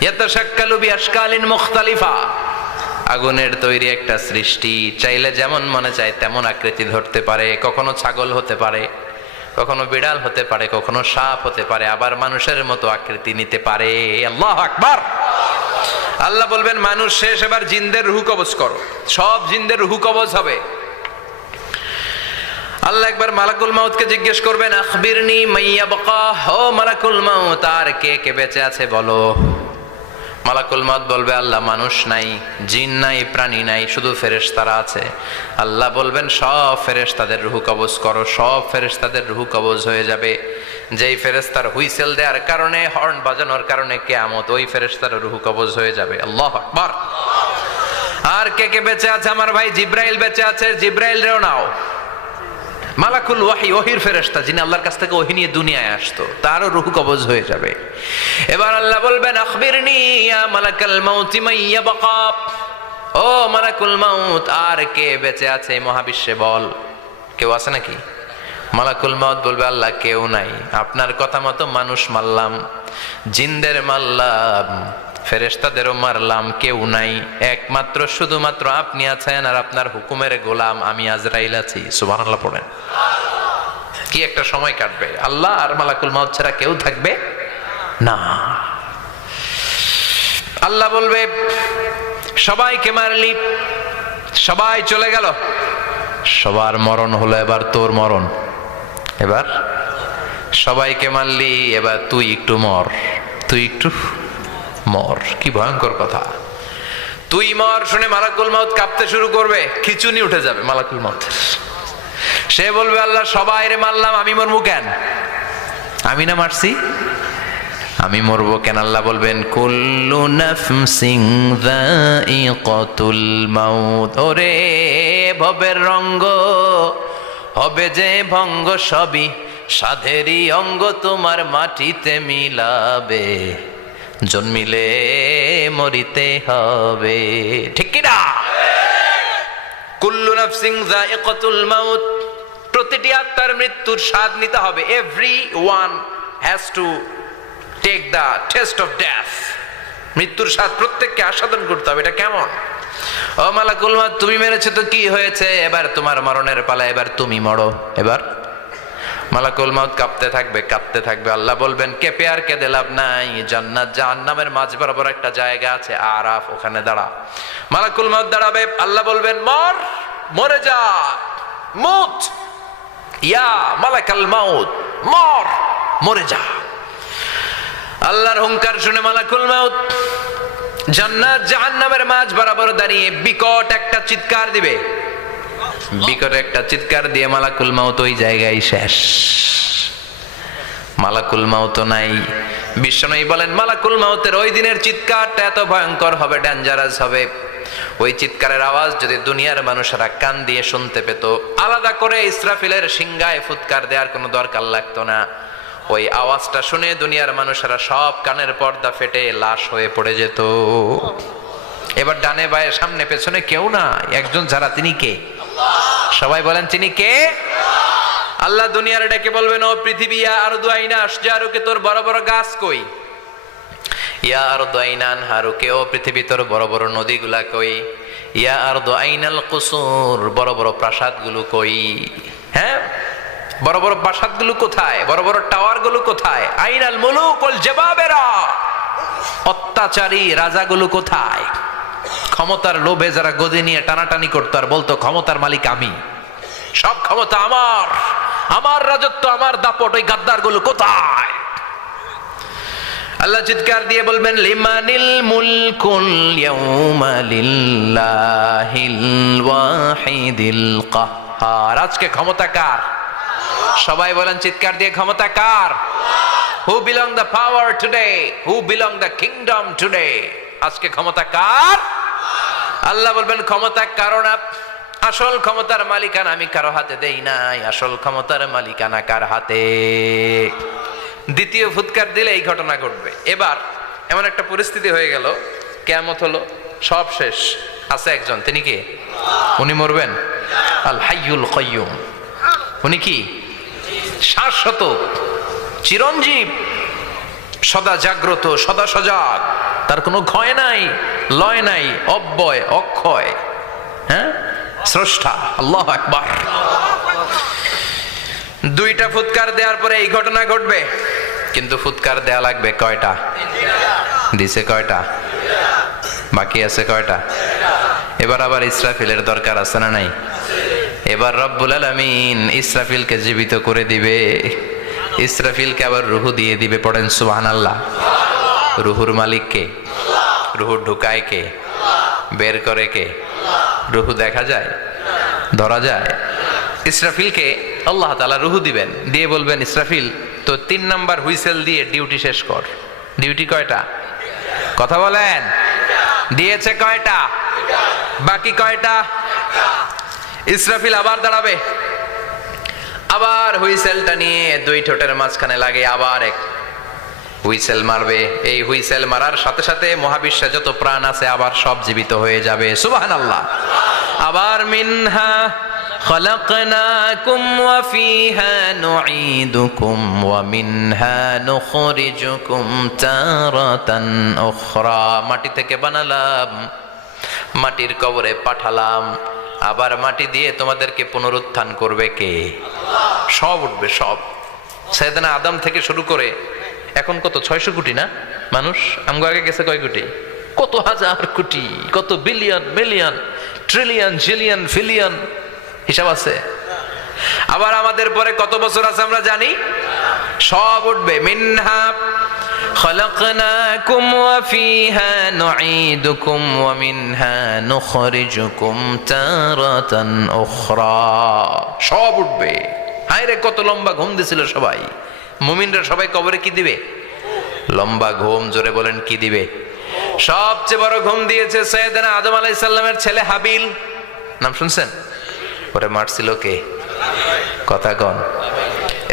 ইয়াতাশাক্কালু বিআশকালিন মুখতালিফা, আগুনের তৈরি একটা সৃষ্টি। চাইলে যেমন মনে চায় তেমন আকৃতি ধরতে পারে। কখনো ছাগল হতে পারে, কখনো বিড়াল হতে পারে, কখনো সাপ হতে পারে, আবার মানুষের মতো আকৃতি নিতে পারে। আল্লাহু আকবার। আল্লাহ বলবেন, মানুষ শেষ, এবার জিনদের রুহু কবজ করো। সব জিনদের রুহু কবজ হবে। আল্লাহ একবার মালাকুল মাউতকে জিজ্ঞেস করবেন, আখবিরনি মাইয়াবকা, ও মালাকুল মাউত, আর কে কে বেঁচে আছে বলো। মালাকুল মাউত বলবে, আল্লাহ মানুষ নাই, জিন নাই, প্রাণী নাই, শুধু ফেরেশতারা আছে। আল্লাহ বলবেন, সব ফেরেশতাদের রুহু কবজ করো। সব ফেরেশতাদের রুহু কবজ হয়ে যাবে। যেই ফেরেশতার হুইসেল দেওয়ার কারণে, হর্ন বাজানোর কারণে কিয়ামত, ওই ফেরেশতার রুহু কবজ হয়ে যাবে। আল্লাহু আকবার। আর কে কে বেঁচে আছে? আমার ভাই জিব্রাইল বেঁচে আছে, জিব্রাইল রেও নাও। মালাকুল ওয়াহি, ওহির ফেরেশতা, যিনি আল্লাহর কাছ থেকে ওহী নিয়ে দুনিয়ায় আসতো, তারও রূহ কবজ হয়ে যাবে। এবার আল্লাহ বলবেন, আখবিরনি ইয়া মালাকাল মাউত মাইয়াবকা, ও মালাকুল মাউত, আর কে বেঁচে আছে মহাবিশ্বে বল। কেউ আছে নাকি? মালাকুল মাউত বলবে, আল্লাহ কেউ নাই। আপনার কথা মতো মানুষ মারলাম, জিনদের মারলাম, ফেরেশতাদেরও মারলাম, কেউ নাই। একমাত্র শুধুমাত্র আপনি আছেন, আর আপনার হুকুমের গোলাম আমি আজরাইল আছি। সুবহানাল্লাহ পড়েন। কি একটা সময় কাটবে! আল্লাহ আর মালাকুল মাউত ছাড়া কেউ থাকবে না। আল্লাহ বলবে, সবাইকে মারলি, সবাই চলে গেল, সবার মরণ হলো, এবার তোর মরণ। এবার সবাইকে মারলি, এবার তুই একটু মর, তুই একটু মর। কি ভয়ঙ্কর কথা! তুই মর শুনে মালাকুল মাউত কাঁপতে শুরু করবে, খিচুনি উঠে যাবে মালাকুল মাউতের। সে বলবে, আল্লাহ সবাই রে মারলাম, আমি মরবো কেন? আমি না মারছি, আমি মরবো কেন? আল্লাহ বলবেন, কুল্লু নাফসিন যায়িকাতুল মাউত। ওরে ভবের রঙ্গ, হবে যে ভঙ্গ, সবই সাধেরই অঙ্গ, তোমার মাটিতে মিলাবে, জন্মিলে মরিতে হবে। ঠিক কি না? কুল্লু নাফসিন যায়িকাতুল মাউত, প্রতিটি আত্মার মৃত্যুর স্বাদ নিতে হবে। Everyone has to take the taste of death. মৃত্যুর স্বাদ প্রত্যেককে আস্বাদন করতে হবে। এটা কেমন? ও মালাকুল মউত, তুমি মেরেছো তো কি হয়েছে, এবার তোমার মরণের পালা, এবার তুমি মরো। এবার মালাকুল মউত কাঁপতে থাকবে। আল্লাহ বলবেন কেঁপে আর কেঁদে লাভ নাই, জান্নাত জাহান্নামের মাঝ বরাবর একটা জায়গা আছে আরাফ, ওখানে দাঁড়া। মালাকুল মউত দাঁড়াবে, আল্লাহ বলবেন মরে যা, মুত ইয়া মালাকাল মউত, মরে যা। আল্লাহর হুঙ্কার শুনে মালাকুল মউত জান্নাত জাহান্নামের মাঝ বরাবর দাঁড়িয়ে বিকট একটা চিৎকার দিবে। বিকট একটা চিৎকার দিয়ে মালাকুল মউত ওই জায়গায় শেষ। মালাকুল মউত নাই। বিশ্বনবী বলেন মালাকুল মউতের ওই দিনের চিৎকারটা এত ভয়ঙ্কর হবে, ডেঞ্জারাস হবে, ওই চিৎকারের আওয়াজ যদি দুনিয়ার মানুষেরা কান দিয়ে শুনতে পেত, আলাদা করে ইসরাফিলের সিংহায় ফুৎকার দেওয়ার কোনো দরকার লাগতো না। ওই আওয়াজটা শুনে দুনিয়ার মানুষেরা সব কানের পর্দা ফেটে লাশ হয়ে পড়ে যেত। এবার ডানে বায়ে সামনে পেছনে কেউ না, একজন যারা, তিনি কে? সবাই বলেন তিনি কে? আল্লাহ দুনিয়ার ডেকে বলবেন ও পৃথিবী, ইয়া আরদু আইনা আশজারুকে, তোর বড় বড় গাছ কই? ইয়া আরদু আইনা আনহারুকে, ও পৃথিবী তোর বড় বড় নদীগুলা কই? ইয়া আরদু আইনাল কুসুর, বড় বড় প্রাসাদগুলো কই? হ্যাঁ, বড় বড় প্রাসাদগুলো কোথায়? বড় বড় টাওয়ারগুলো কোথায়? আইনাল মুলুক ওয়াল জাবাবেরা, অত্যাচারী রাজাগুলো কোথায়? ক্ষমতার লোভে যারা গদি নিয়ে টানাটানি করতো আর বলতো ক্ষমতার মালিক আমি, সব ক্ষমতা আমার, আমার রাজত্ব, আমার দাপট, ওই গাদ্দার গুলো কোথায়? আল্লাহ চিৎকার দিয়ে বলবেন লিমানিল মুলকুল ইয়াউমা লিল্লাহিল ওয়াহিদিল কাহ্হার, আজকে ক্ষমতা কার? সবাই বলেন চিৎকার দিয়ে, ক্ষমতা কার? Who belong the power today? Who belong the kingdom today? আজকে ক্ষমতা কার? আল্লাহ বলবেন ক্ষমতা কারো না, আসল ক্ষমতার মালিকানা আমি কারো হাতে দেই নাই, আসল ক্ষমতার মালিকানা কার হাতে? দ্বিতীয় ফুৎকার দিলে এই ঘটনা ঘটবে। এবার এমন একটা পরিস্থিতি হয়ে গেল, কিয়ামত হলো, সব শেষ, আছে একজন, তিনি কে? উনি মরবেন, আল হাইয়ুল কাইয়ুম। উনি কি? শাশ্বত, চিরঞ্জীব, সদা জাগ্রত, সদা সজাগ, তার কোনো ক্ষয় নাই, লয় নাই, অব্যয়, অক্ষয়, হ্যাঁ, স্রষ্টা। আল্লাহু আকবার। দুইটা ফুৎকার দেওয়ার পরে এই ঘটনা ঘটবে, কিন্তু ফুৎকার দেয়া লাগবে কয়টা? দিছে কয়টা? বাকি আছে কয়টা? এবার আবার ইসরাফিলের দরকার আছে না নাই? এবার রব্বুল আলামিন ইসরাফিলকে জীবিত করে দিবে, ইসরাফিলকে আবার রুহু দিয়ে দিবে। পড়েন সুবহানাল্লাহ। রুহুর মালিক কে? রুহু ঢুকায় কে? বের করে কে? রুহু দেখা যায়, ধরা যায়? ইসরাফিলকে আল্লাহ তাআলা রুহু দিবেন, দিয়ে বলবেন ইসরাফিল তো 3 নাম্বার হুইসেল দিয়ে ডিউটি শেষ কর। ডিউটি কয়টা? কথা বলেন। দিয়েছে কয়টা? বাকি কয়টা? ইসরাফিল আবার দাঁড়াবে, আবার হুইসেলটা নিয়ে দুই ঠোঁটের মাঝখানে লাগে আবার এক হুইসেল মারবে। এই হুইসেল মারার সাথে সাথে মহাবিশ্বে যত প্রাণ আছে আবার সব জীবিত হয়ে যাবে। সুবহানাল্লাহ। আবার মিনহা খালাকনাকুম ওয়া ফিহা নুঈদুকুম ওয়া মিনহা নুখরিজুকুম তারাতান উখরা, মাটি থেকে বানালাম, মাটির কবরে পাঠালাম, আবার মাটি দিয়ে তোমাদেরকে পুনরুত্থান করবে কে? সব উঠবে, সব। সাইয়েদনা আদম থেকে শুরু করে এখন কত 600 কোটি না মানুষ? আমগো আগে গেছে কয় কোটি? কত হাজার কোটি, কত billion, million, trillion, zillion, pillion, হিসাব আছে? আবার আমাদের পরে কত বছর আছে আমরা জানি? সব উঠবে। মিনহা খালাকনাকুম ওয়া ফিহা নুঈদুকুম ওয়া মিনহা নুখরিজুকুম তারাতান উখরা, সব উঠবে। হায়রে কত লম্বা ঘুম দিছিল সবাই। মুমিনরা সবাই কবরে কি দিবে? লম্বা ঘুম। জোরে বলেন কি দিবে? সবচেয়ে বড় ঘুম দিয়েছে সাইয়েদনা আদম আলাইহিস সালামের ছেলে হাবিল। নাম শুনছেন? ওরে মারছিল কে? কথা কন।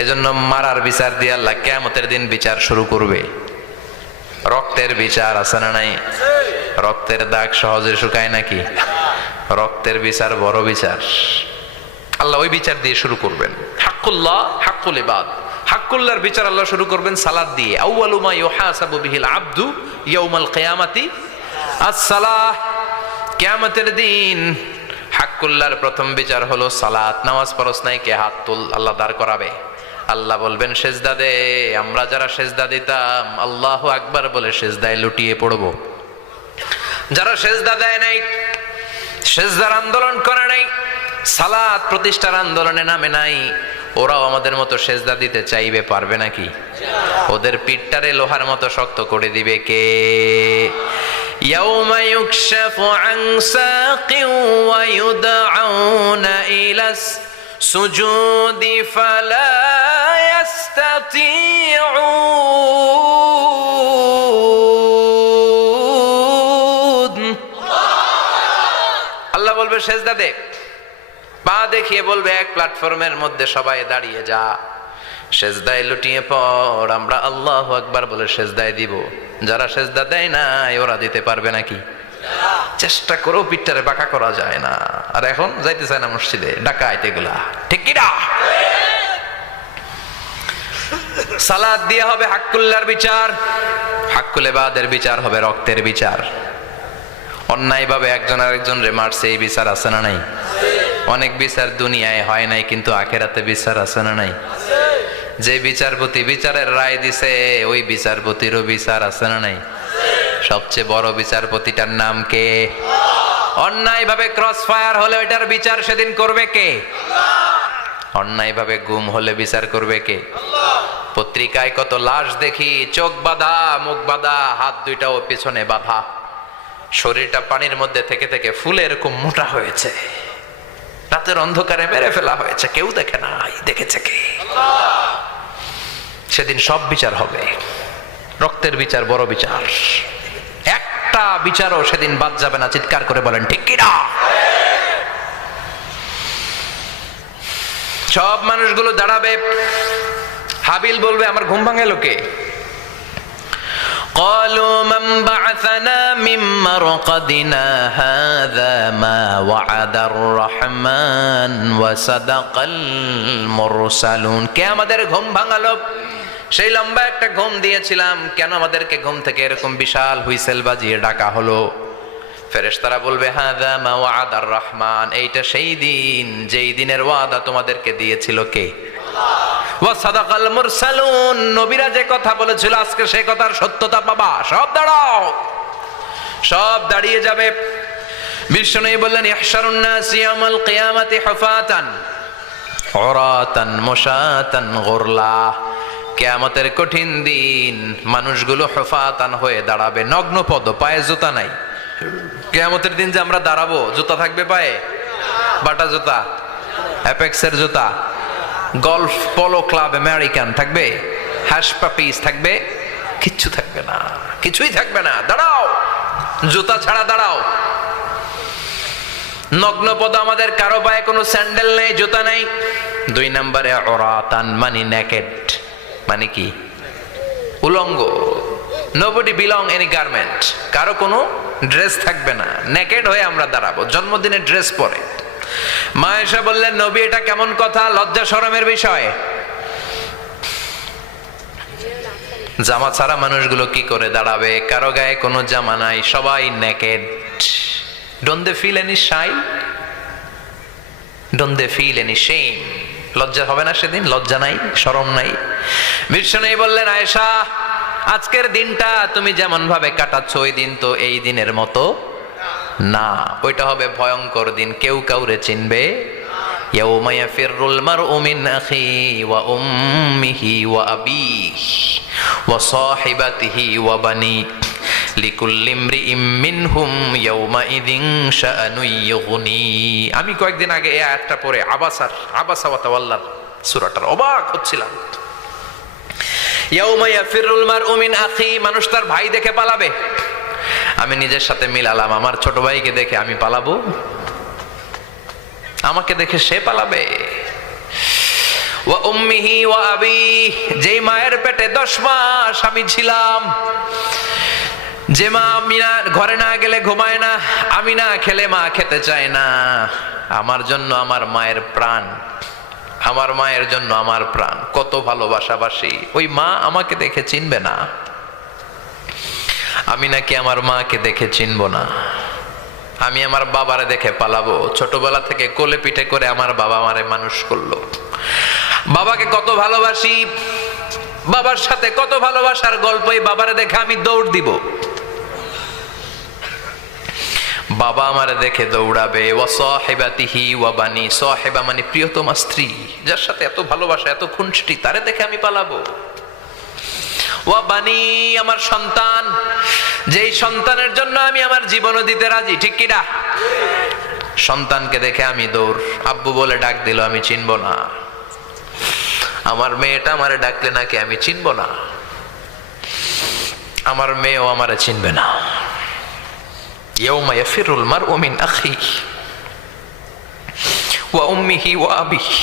এজন্য মারার বিচার দিয়ে আল্লাহ কিয়ামতের দিন বিচার শুরু করবে। রক্তের বিচার আছে না নাই? রক্তের দাগ সহজে শুকায় নাকি? রক্তের বিচার বড় বিচার। আল্লাহ ওই বিচার দিয়ে শুরু করবেন। হাক্কুল্লাহ, হাক্কুল ইবাদ। হাক্কুল্লাহর বিচার আল্লাহ শুরু করবেন সালাত দিয়ে। আউয়ালু মা ইউহাসাবু বিহিল আবদু ইয়াউমাল কিয়ামাতি আস-সালাহ। কিয়ামতের দিন হাক্কুল্লাহর প্রথম বিচার হলো সালাত। নামাজ পড়স নাই, কে হাত তুল, আল্লাহ দাঁড় করাবে। আল্লাহ বলবেন সেজদা দে। আমরা যারা সেজদা দিতাম আল্লাহু আকবার বলে সেজদায় লুটিয়ে পড়ব। যারা সেজদা দেয় নাই, সেজদার আন্দোলন করে নাই, সালাত প্রতিষ্ঠার আন্দোলনে নামে নাই, ওরাও আমাদের মতো সেজদা দিতে চাইবে, পারবে নাকি? ওদের পিঠটারে লোহার মতো শক্ত করে দিবে কে? ইয়াউমা ইউকশাফু আন সাকিন ওয়া ইউদআউনা ইলাস সুজুদি ফালা ইয়াস্তাতিউন। আল্লাহ বলবে সেজদা দে, পা দেখিয়ে বলবে এক প্ল্যাটফর্মের মধ্যে সবাই দাঁড়িয়ে যা, সেজদায় লুটিয়ে পড়। আমরা আল্লাহু আকবার বলে সেজদায় দিব। যারা সেজদা দেয় না ওরা দিতে পারবে নাকি? চেষ্টা করেও পিঠটারে বাঁকা করা যায় না। আর এখন যাইতে চায় না মসজিদে, ডাকাইত এগুলা, ঠিক কি না? সালাত দিয়ে হবে হাক্কুল্লাহর বিচার, হাক্কুল ইবাদের বিচার হবে রক্তের বিচার। অন্যায় ভাবে একজন আরেকজন রে মারছে, এই বিচার আছে না নাই? অনেক বিচার দুনিয়ায় হয় নাই, কিন্তু আখেরাতে বিচার আছে না নাই? যে বিচারপতি বিচারের রায় দিছে ওই বিচারপতিরও বিচার আছে না নাই? সবচেয়ে বড় বিচারপতিটার নাম কে? অন্যায় ভাবে ক্রস ফায়ার হলে ওইটার বিচার সেদিন করবে কে? অন্যায় ভাবে গুম হলে বিচার করবে কে? পত্রিকায় কত লাশ দেখি, চোখ বাঁধা, মুখ বাঁধা, হাত দুইটাও পিছনে বাঁধা, শরীরটা পানির মধ্যে থেকে থেকে ফুলে এরকম মোটা হয়েছে, রাতের অন্ধকারে মেরে ফেলা হয়েছে, কেউ দেখে না, দেখেছে কে? সেদিন সব বিচার হবে, রক্তের বিচার বড় বিচার। একটা বিচারও সেদিন বাদ যাবে না, চিৎকার করে বলেন ঠিক কি না? সব মানুষগুলো দাঁড়াবে। হাবিল বলবে আমার ঘুম ভাঙালো কে? قالوا من بعثنا من مرقدنا هذا ما وعد الرحمن وصدق المرسلون। কে আমাদের ঘুম ভাঙালো? সেই লম্বা একটা ঘুম দিয়েছিলাম, কেন আমাদেরকে ঘুম থেকে এরকম বিশাল হুইসেল বাজিয়ে ডাকা হলো? ফেরেশতারা বলবে হাযা মা ওয়া'আদার রহমান, এইটা সেই দিন যেই দিনের ওয়াদা তোমাদেরকে দিয়েছিল কে? ওয়া সাদাকাল মুরসালুন, নবীরা যে কথা বলেছিল আজকে সেই কথার সত্যতা পাবা। সব দাঁড়াও, সব দাঁড়িয়ে যাবে। বিষ্ণু বললেন ইহশারুন নাস ইয়াউমাল কিয়ামাতি হুফাতান উরাতান মুশাতান গুরলা। কিয়ামতের কঠিন দিন মানুষগুলো হুফাতান হয়ে দাঁড়াবে, নগ্ন পদ, পায়ে জুতা নাই। কিয়ামতের দিন যে আমরা দাঁড়াবো, জুতা থাকবে পায়ে? বাটা জুতা, অ্যাপেক্সের জুতা, গলফ পোলো ক্লাব আমেরিকান থাকবে? হ্যাশ পাপিস থাকবে? কিচ্ছু থাকবে না, কিছুই থাকবে না। দাঁড়াও, জুতা ছাড়া দাঁড়াও। নগ্ন পদ, আমাদের কারো পায়ে কোনো স্যান্ডেল নেই, জুতা নেই। 2 নম্বরে উরাতান মানে নেকেড, মানে কি? উলঙ্গ। নোবডি বিলং এনি গার্মেন্ট, কারো কোনো ড্রেস থাকবে না, নেকেড হয়ে আমরা দাঁড়াবো, জন্মদিনের ড্রেস পরে। মা এসে বললেন নবী এটা কেমন কথা, লজ্জা শরমের বিষয়। জামা ছাড়া মানুষগুলো কি করে দাঁড়াবে? কারো গায়ে কোনো জামা নাই, সবাই naked. Don't they feel any shy? Don't they feel any shame? লজ্জা হবে না সেদিন? লজ্জা নাই, শরম নাই? বিষ্ণু বললেন আয়েশা আজকের দিনটা তুমি যেমন ভাবে কাটাচ্ছ ওই দিন তো এই দিনের মতো না, ওইটা হবে ভয়ঙ্কর দিন, কেউ কাউরে চিনবে। ইয়াউমা ইয়াফিরুল মারউ মিন আখিহি ওয়া উম্মিহি ওয়া আবিহি ওয়া সাহিবাতিহি ওয়া বানি লিকুল্লি ইমরিইম মিনহুম ইয়াউমাইযিন শাআনুন ইউগনি। আমি কয়েকদিন আগে এই আয়াতটা পড়ে আবাসা ওয়া তাওয়াল্লা সূরাটার অবাক হচ্ছিলাম। ইয়াউমা ইয়াফিরুল মারউ মিন আখি, মানুষ তার ভাই দেখে পালাবে। আমি নিজের সাথে মিলালাম, আমার ছোট ভাইকে দেখে আমি পালাবো? আমাকে দেখে সে পালাবে? ওয়া উম্মিহি ওয়া আবি, যেই মায়ের পেটে 10 মাস আমি ছিলাম, যে মা আমি না ঘরে না গেলে ঘুমায় না, আমি না খেলে মা খেতে চায় না, আমার জন্য আমার মায়ের প্রাণ, আমার মায়ের জন্য আমার প্রাণ, কত ভালোবাসাবাসি। ওই মা আমাকে দেখে চিনবে না, আমি নাকি আমার মাকে দেখে চিনব না। আমি আমার বাবারে দেখে পালাবো। ছোটবেলা থেকে কোলে পিঠে করে আমার বাবা আমারে মানুষ করলো। বাবাকে কত ভালোবাসি, বাবার সাথে কত ভালোবাসার গল্প, এই বাবারে দেখে আমি দৌড় দিব। বাবা আমারে দেখে দৌড়াবে। ওয়া সাহিবাতিহি ওয়া বানি, সাহিবা মানে প্রিয়তমা স্ত্রী, যার সাথে এত ভালোবাসা এত খুনসুটি, তারে দেখে আমি পালাবো। ওয়া বানি, আমার সন্তান, যেই সন্তানের জন্য আমি আমার জীবনও দিতে রাজি, ঠিক কি না? সন্তানকে দেখে আমি দৌড়। আব্বু বলে ডাক দিল, আমি চিনব না। আমার মেয়েটা আমারে ডাকলে নাকি আমি চিনব না, আমার মেয়েও আমারে চিনবে না। ইয়াউমা ইয়াফিরুল মারউ মিন আখিহি ওয়া উম্মিহি ওয়া আবিহি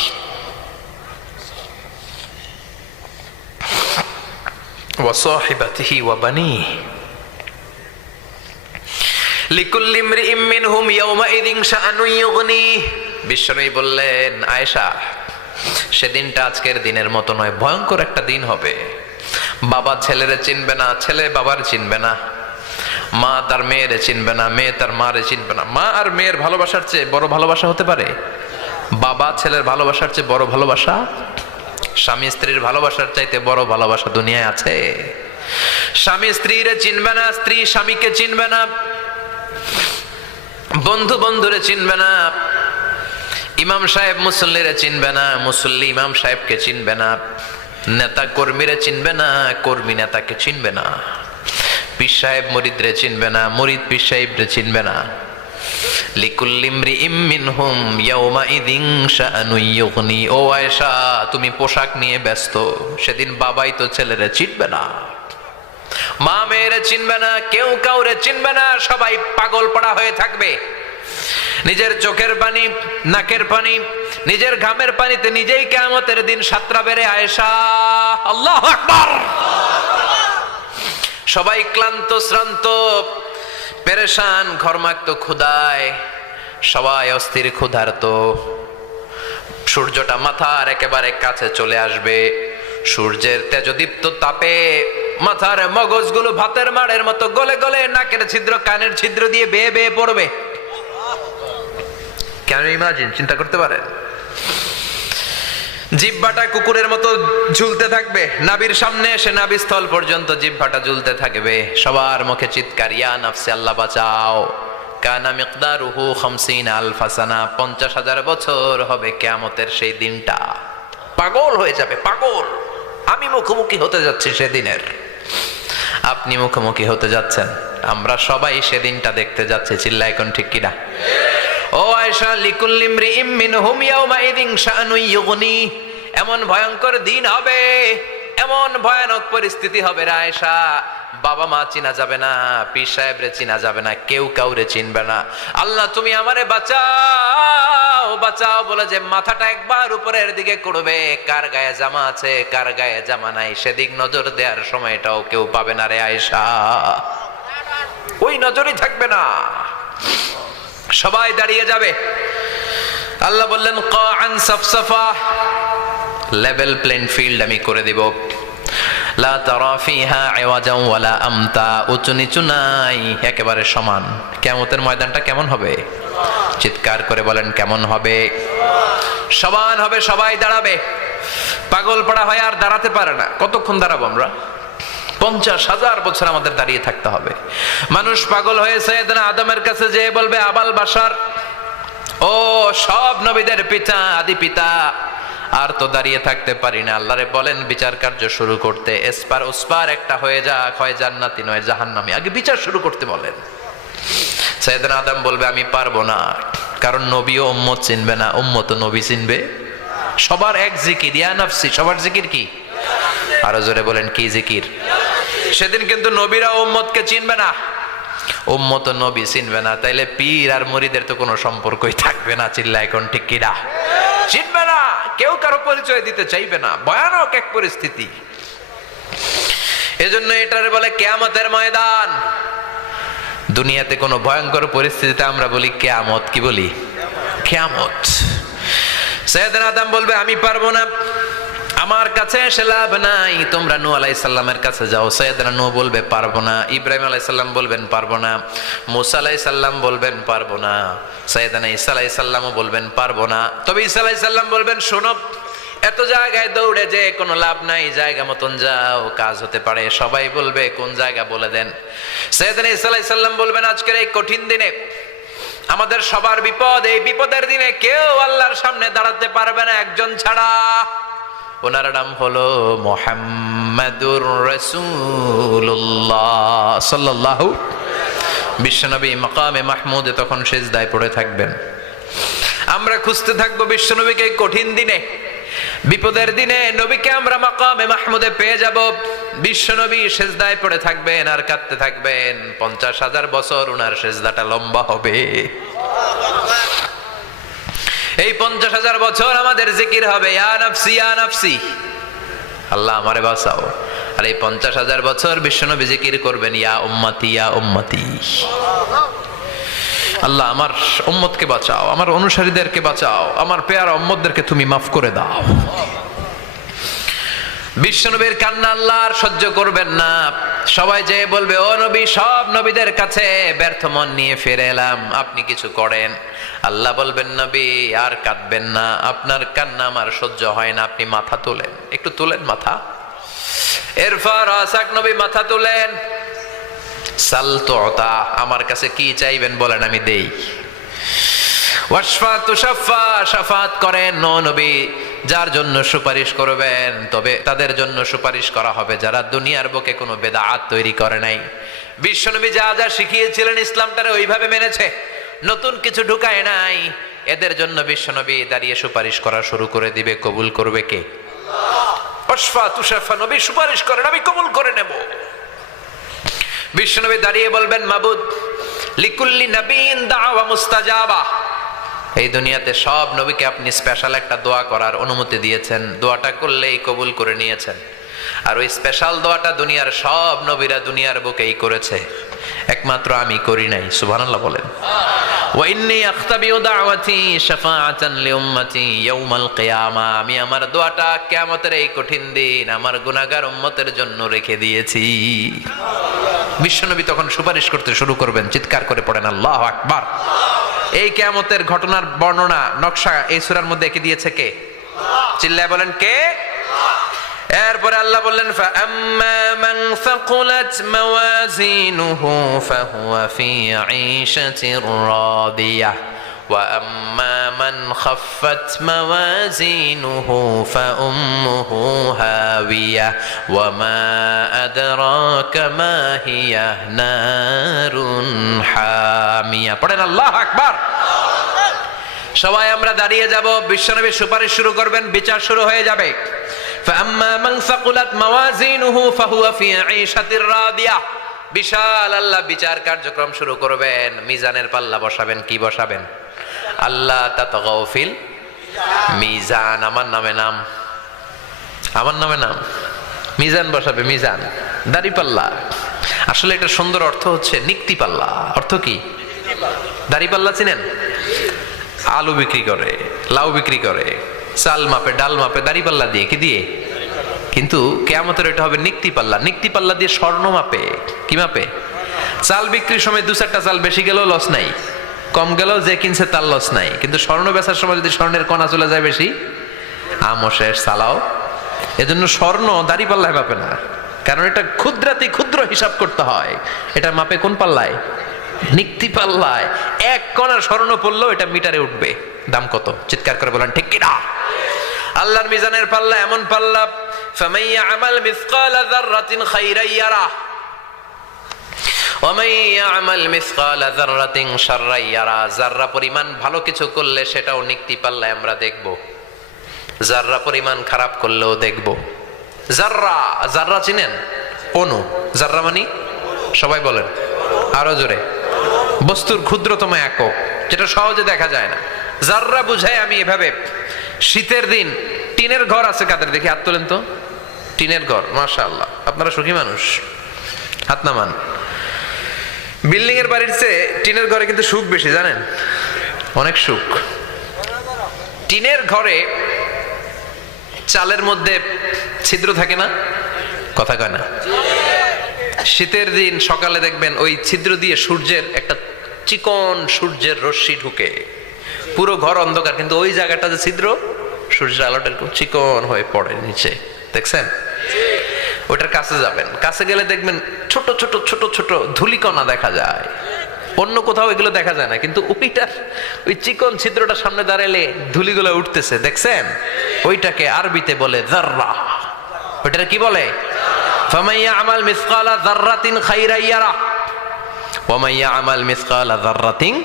ওয়া সাহিবাতিহি ওয়া বানিহি লিকুল্লি ইমরিইম মিনহুম ইয়াউমাইযিন শাআনুন ইউগনিহি। বিশ্বনবী বললেন, আয়েশা, সেদিনটা আজকের দিনের মতো নয়, ভয়ঙ্কর একটা দিন হবে। বাবা ছেলেরে চিনবে না, ছেলে বাবার চিনবে না, মা তার মেয়েরে চিনবে না, মেয়ে তার মারে চিনবে না। মা আর মেয়ের ভালোবাসার চেয়ে বড় ভালোবাসা হতে পারে? বাবা ছেলের ভালোবাসার চেয়ে বড় ভালোবাসা? স্বামী স্ত্রীর ভালোবাসার চাইতে বড় ভালোবাসা দুনিয়ায় আছে? স্বামী স্ত্রীরে চিনবে না, স্ত্রী স্বামীকে চিনবে না, বন্ধু বন্ধুরে চিনবে না, ইমাম সাহেব মুসল্লিরে চিনবে না, মুসল্লি ইমাম সাহেবকে চিনবে না, নেতা কর্মীরে চিনবে না, কর্মী নেতাকে চিনবে না, পীর সাহেব মুরিদরে চিনবে না, মুরিদ পীর সাহেবরে চিনবে না। লিকুল্লি ইমরিইম মিনহুম ইয়াউমাইযিন শাআনুন ইউগনি। ও আয়েশা, তুমি পোশাক নিয়ে ব্যস্ত, সেদিন বাবাই তো ছেলেরে চিনবে না, মা মেয়েরে চিনবে না, কেউ কাউরে চিনবে না, সবাই পাগল পড়া হয়ে থাকবে। নিজের চোখের পানি, নাকের পানি, নিজের ঘামের পানিতে নিজেই কিয়ামতের দিন সাতরা বেড়ে। আয়েশা, আল্লাহু আকবার। সবাই ক্লান্ত শ্রান্ত পেরেশান, ঘর্মাক্ত ক্ষুধায়, সবাই অস্থির ক্ষুধার্ত। সূর্যটা মাথার একেবারে কাছে চলে আসবে, সূর্যের তেজদীপ্ত তাপে মাথার মগজগুলো ভাতের মাড়ের মতো গলে গলে নাকের ছিদ্র কানের ছিদ্র দিয়ে বেয়ে বেয়ে পড়বে। কেন ইমাজিন, চিন্তা করতে পারেন? জিহ্বাটা কুকুরের মতো ঝুলতে থাকবে, নাভির সামনে এসে নাভিস্থল পর্যন্ত জিহ্বাটা ঝুলতে থাকবে। সবার মুখে চিৎকার, ইয়া নাফসি, আল্লাহ বাঁচাও। কানা মিকদারুহু 50 আলফা সানা, 50,000 বছর হবে কিয়ামতের সেই দিনটা। পাগল হয়ে যাবে, পাগল। আমি মুখোমুখি হতে যাচ্ছি সেদিনের, আপনি মুখোমুখি হতে যাচ্ছেন, আমরা সবাই সেদিনটা দেখতে যাচ্ছি। চিল্লা এখন ঠিক কিনা? ও আয়েশা, লিকুল্লি ইমরিইম মিনহুম ইয়াউমাইযিন শাআনুন ইউগনি। এমন ভয়ঙ্কর দিন হবে, এমন ভয়ানক পরিস্থিতি হবে রে আয়েশা, বাবা মা চিনা যাবে না, পীর সাহেবরে চিনা যাবে না, কেউ কাউরে চিনবে না। আল্লাহ তুমি আমারে বাঁচাও, বাঁচাও বলে যে মাথাটা একবার উপরের দিকে করবে, কার গায়ে জামা আছে কার গায়ে জামা নাই সেদিক নজর দেওয়ার সময়টাও কেউ পাবে না রে আয়েশা, ওই নজরই থাকবে না, সবাই দাঁড়িয়ে যাবে। আল্লাহ বললেন, কাআন সাফসাফা, লেভেল প্লেন ফিল্ড আমি করে দিব। লা তারা ফিহা ইওয়াজান ওয়ালা আমতা, উঁচু নিচু নাই, একেবারে সমান। কিয়ামতের ময়দানটা কেমন হবে? চিৎকার করে বলেন, কেমন হবে? সমান হবে, সবাই দাঁড়াবে। পাগল পড়া হয় আর দাঁড়াতে পারে না। কতক্ষণ দাঁড়াবো আমরা? 50,000 বছর আমাদের দাঁড়িয়ে থাকতে হবে। মানুষ পাগল হয়ে সাইয়েদনা আদমের কাছে যেয়ে বলবে, আবাল বাশার, ও সব নবীদের পিতা, আদি পিতা, আর তো দাঁড়িয়ে থাকতে পারি না। আল্লাহরে বলেন বিচার কার্য শুরু করতে, এসপার ওসপার একটা হয়ে যাক, হয় জান্নাতি নয় জাহান্নামী, আগে বিচার শুরু করতে বলেন। সাইয়েদনা আদম বলবে, আমি পারবো না, কারণ নবীও উম্মত চিনবে না, উম্মত নবী চিনবে। সবার এক জিকির, ইয়া নাফসি, সবার জিকির কি? আরো জোরে বলেন, কি জিকির? সেদিন কিন্তু নবীরা উম্মতকে চিনবে না, উম্মত নবী চিনবে না, তাইলে পীর আর মুরিদের তো কোনো সম্পর্কই থাকবে না। চিল্লা এখন ঠিক কিনা? চিনবে না, কেউ কারো পরিচয় দিতে চাইবে না। ভয়ানক এক পরিস্থিতি। এজন্য এটারে বলে কিয়ামতের ময়দান। দুনিয়াতে কোনো ভয়ঙ্কর পরিস্থিতিতে আমরা বলি কিয়ামত, কি বলি? কিয়ামত। সাইয়েদনা আদম বলবে, আমি পারবো না, আমার কাছে এসে লাভ নাই, তোমরা নূহ আলাইহিস সালামের কাছে যাও। সাইয়েদনা নূহ বলবে পারবো না, ইব্রাহিম আলাইহিস সালাম বলবেন পারবো না, মুসা আলাইহিস সালাম বলবেন পারবো না, সাইয়েদনা ঈসা আলাইহিস সালামও বলবেন পারবো না। তবে ঈসা আলাইহিস সালাম বলবেন শোনো, এত জায়গায় দৌড়ে যে কোনো লাভ নাই, জায়গা মতন যাও, কাজ হতে পারে। সবাই বলবে কোন জায়গা বলে দেন। সাইয়েদনা ঈসা আলাইহিস সালাম বলবেন আজকের এই কঠিন দিনে আমাদের সবার বিপদ, এই বিপদের দিনে কেউ আল্লাহর সামনে দাঁড়াতে পারবে না একজন ছাড়া। ওনার নাম হলো মুহাম্মাদুর রাসূলুল্লাহ সাল্লাল্লাহু। বিশ্বনবী মাকামে মাহমুদে তখন সিজদায় পড়ে থাকবেন। আমরা খুঁজতে থাকবো বিশ্বনবীকে কঠিন দিনে, বিপদের দিনে নবীকে আমরা মাকামে মাহমুদে পেয়ে যাব। বিশ্বনবী সিজদায় পড়ে থাকবেন আর কাঁদতে থাকবেন। 50,000 বছর ওনার সিজদাটা লম্বা হবে। এই 50,000 বছর আমাদের জিকির হবে, ইয়া নাফসি ইয়া নাফসি, আল্লাহ আমারে বাঁচাও। আর এই 50,000 বছর বিশ্বনবী জিকির করবেন, ইয়া উম্মতি ইয়া উম্মতি, আল্লাহ আমার উম্মতকে বাঁচাও, আমার অনুসারীদেরকে বাঁচাও, আমার পেয়ারা উম্মতদেরকে তুমি মাফ করে দাও। বিশ্বনবীর কান্না আল্লাহ আর সহ্য করবেন না। সবাই যে বলবে ও নবী, সব নবীদের কাছে ব্যর্থ মন নিয়ে ফিরে এলাম, আপনি কিছু করেন। আল্লাহ বলবেন নবী আর কাঁদবেন না, আপনার কান্না আমার সহ্য হয় না, আপনি মাথা তোলেন, একটু তোলেন মাথা। এরপর আসাক নবী মাথা তোলেন। সাল তুতা, আমার কাছে কি চাইবেন বলেন আমি দেই। ওয়াশফা তুশাফা, শাফাত করেন ও নবী, যার জন্য সুপারিশ করবেন তবে তাদের জন্য সুপারিশ করা হবে যারা দুনিয়ার বুকে কোনো বেদাত তৈরি করে নাই। বিশ্বনবী যা যা শিখিয়েছিলেন ইসলামটারে ওইভাবে মেনেছে, নতুন কিছু ঢুকায় নাই। এদের জন্য বিশ্বনবী দাঁড়িয়ে সুপারিশ করা শুরু করে দিবে। কবুল করবে কে? ওয়াশফা তুশাফা, নবী সুপারিশ করেন, আমি কবুল করে নেব। বিশ্বনবী দাঁড়িয়ে বলবেন মাবুদ, লিকুল্লি নবীন দাওয়া মুস্তাজাবা, এই দুনিয়াতে সব নবীকে আপনি স্পেশাল একটা দোয়া করার অনুমতি দিয়েছেন, দোয়াটা করলেই কবুল করে নিয়েছেন। আর ওই স্পেশাল দোয়াটা দুনিয়ার সব নবীরা দুনিয়ার বুকেই করেছে, একমাত্র আমি করি নাই। সুবহানাল্লাহ বলেন। ওয়া ইন্নী আখতাবিউ দাওয়াতি শাফাআতান লিউম্মতি ইয়াউমাল কিয়ামা, আমি আমার দোয়াটা কিয়ামতের এই কঠিন দিন আমার গুনাহগার উম্মতের জন্য রেখে দিয়েছি। বিশ্বনবী তখন সুপারিশ করতে শুরু করবেন, চিৎকার করে পড়েন আল্লাহু আকবার। এই কিয়ামতের ঘটনার বর্ণনা নকশা এই সূরার মধ্যে এঁকে দিয়েছে কে? চিল্লায় বলেন কে? এরপরে আল্লাহ বললেন ফাআম্মা মান সাকুলাত মাওয়াজিনুহু ফাহুয়া ফি ঈশাতির রাদিয়াহ ওয়া আম্মা মান খাফফাত মাওয়াজিনুহু ফাউম্মুহু হাওিয়াহ ওয়া মা আদরাকা মা হিয়া নারুন হামিয়া। পড়েন আল্লাহু আকবার। সবাই আমরা দাঁড়িয়ে যাব, বিশ্বনবী সুপারিশ শুরু করবেন, বিচার শুরু হয়ে যাবে। ফাআম্মা মান সাকুলাত মাওয়াজিনুহু ফাহুয়া ফি ঈশাতির রাদিয়াহ, বিশাল আল্লাহ বিচার কার্যক্রম শুরু করবেন। মিজানের পাল্লা বসাবেন, কি বসাবেন? আল্লাহ তাতগাউ ফিল মিজান, আমার নামে নাম, আমার নামে নাম, মিজান বসাবে, মিজান দাড়ি পাল্লা। আসলে এটা সুন্দর অর্থ হচ্ছে নিক্তি পাল্লা। অর্থ কি? দাড়ি পাল্লা চিনেন? আলু বিক্রি করে, লাউ বিক্রি করে, চাল মাপে, ডাল মাপে, দাড়ি পাল্লা দিয়ে, কি দিয়ে? কিন্তু কিয়ামতের এটা হবে নিক্তি পাল্লা। নিক্তি পাল্লা দিয়ে স্বর্ণ মাপে। কি মাপে? চাল বিক্রির সময় 2-4টা চাল বেশি গেলেও লস নাই, কম গেলেও যে কিনছে তার লস নাই। কিন্তু স্বর্ণ বেচার সময় যদি স্বর্ণের কণা চলে যায় বেশি, আমও শেষ, চালাও। এজন্য স্বর্ণ দাড়ি পাল্লায় মাপে না, কারণ এটা ক্ষুদ্রাতি ক্ষুদ্র হিসাব করতে হয়। এটা মাপে কোন পাল্লায়? নিক্তি পাল্লায়। এক কণার স্বর্ণ পড়লেও এটা মিটারে উঠবে। দাম কত? চিৎকার করে বলেন ঠিক কিনা? আল্লাহর মিজানের পাল্লা এমন পাল্লা, ফামান ইয়ামাল মিসকালা যাররাতিন খাইরান ইয়ারা ওয়া মান ইয়ামাল মিসকালা যাররাতিন শাররান ইয়ারা। যাররা পরিমাণ ভালো কিছু করলে সেটাও নিক্তি পাল্লায় আমরা দেখব, যাররা পরিমাণ খারাপ করলেও দেখব। যাররা, যাররা চিনেন? অণু। যাররা মানে সবাই বলেন আরো জোরে। বস্তুর ক্ষুদ্রতম একক, যেটা সহজে দেখা যায় না। যাররা বুঝায় আমি এভাবে, শীতের দিন টিনের ঘর আছে কাদের? দেখি হাত তোলেন তো। টিনের ঘর, মাশাআল্লাহ, আপনারা সুখী মানুষ, হাত নামান। বিল্ডিং এর বাড়ির চেয়ে টিনের ঘরে কিন্তু সুখ বেশি, জানেন? অনেক সুখ। টিনের ঘরে চালের মধ্যে ছিদ্র থাকে না, কথা কয় না? শীতের দিন সকালে দেখবেন ওই ছিদ্র দিয়ে সূর্যের একটা চিকন সূর্যের রশ্মি ঢুকে, পুরো ঘর অন্ধকার, কিন্তু ওই জায়গাটা যে ছিদ্র, সূর্যের আলোটা এরকম চিকন হয়ে পড়ে নিচে, দেখছেন? ওটার কাছে যাবেন, কাছে গেলে দেখবেন ছোট ছোট ছোট ছোট ধূলিকণা দেখা যায়। অন্য কোথাও এগুলো দেখা যায় না, কিন্তু ওইটার ওই চিকন ছিদ্রটা সামনে দাঁড়ালে ধূলিগুলো উঠতেছে, দেখছেন? ওইটাকে আরবিতে বলে যাররা। ওইটার কি বলে? ফামান ইয়ামাল মিসকালা যাররাতিন খাইরান ইয়ারা ওয়া মান ইয়ামাল মিসকালা যাররাতিন,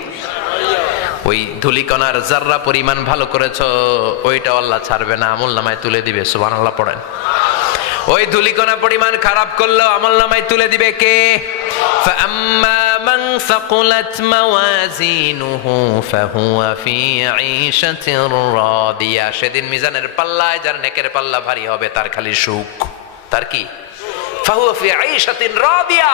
ওই ধূলিকণার যাররা পরিমাণ ভালো করেছো ওইটা আল্লাহ ছাড়বে না, আমলনামায় তুলে দিবে। সুবহানাল্লাহ পড়েন। ওই ধূলিকণা পরিমাণ খারাপ করলো আমলনামায় তুলে দিবে কে? ফাআম্মা মান সাকুলাত মাওয়াজিনুহু ফাহুয়া ফি ঈশাতির রাদিয়া, সেদিন মিজানের পাল্লায় যার নেকের পাল্লা ভারী হবে তার খালি সুখ। তার কি? ফাহুয়া ফি ঈশাতির রাদিয়া।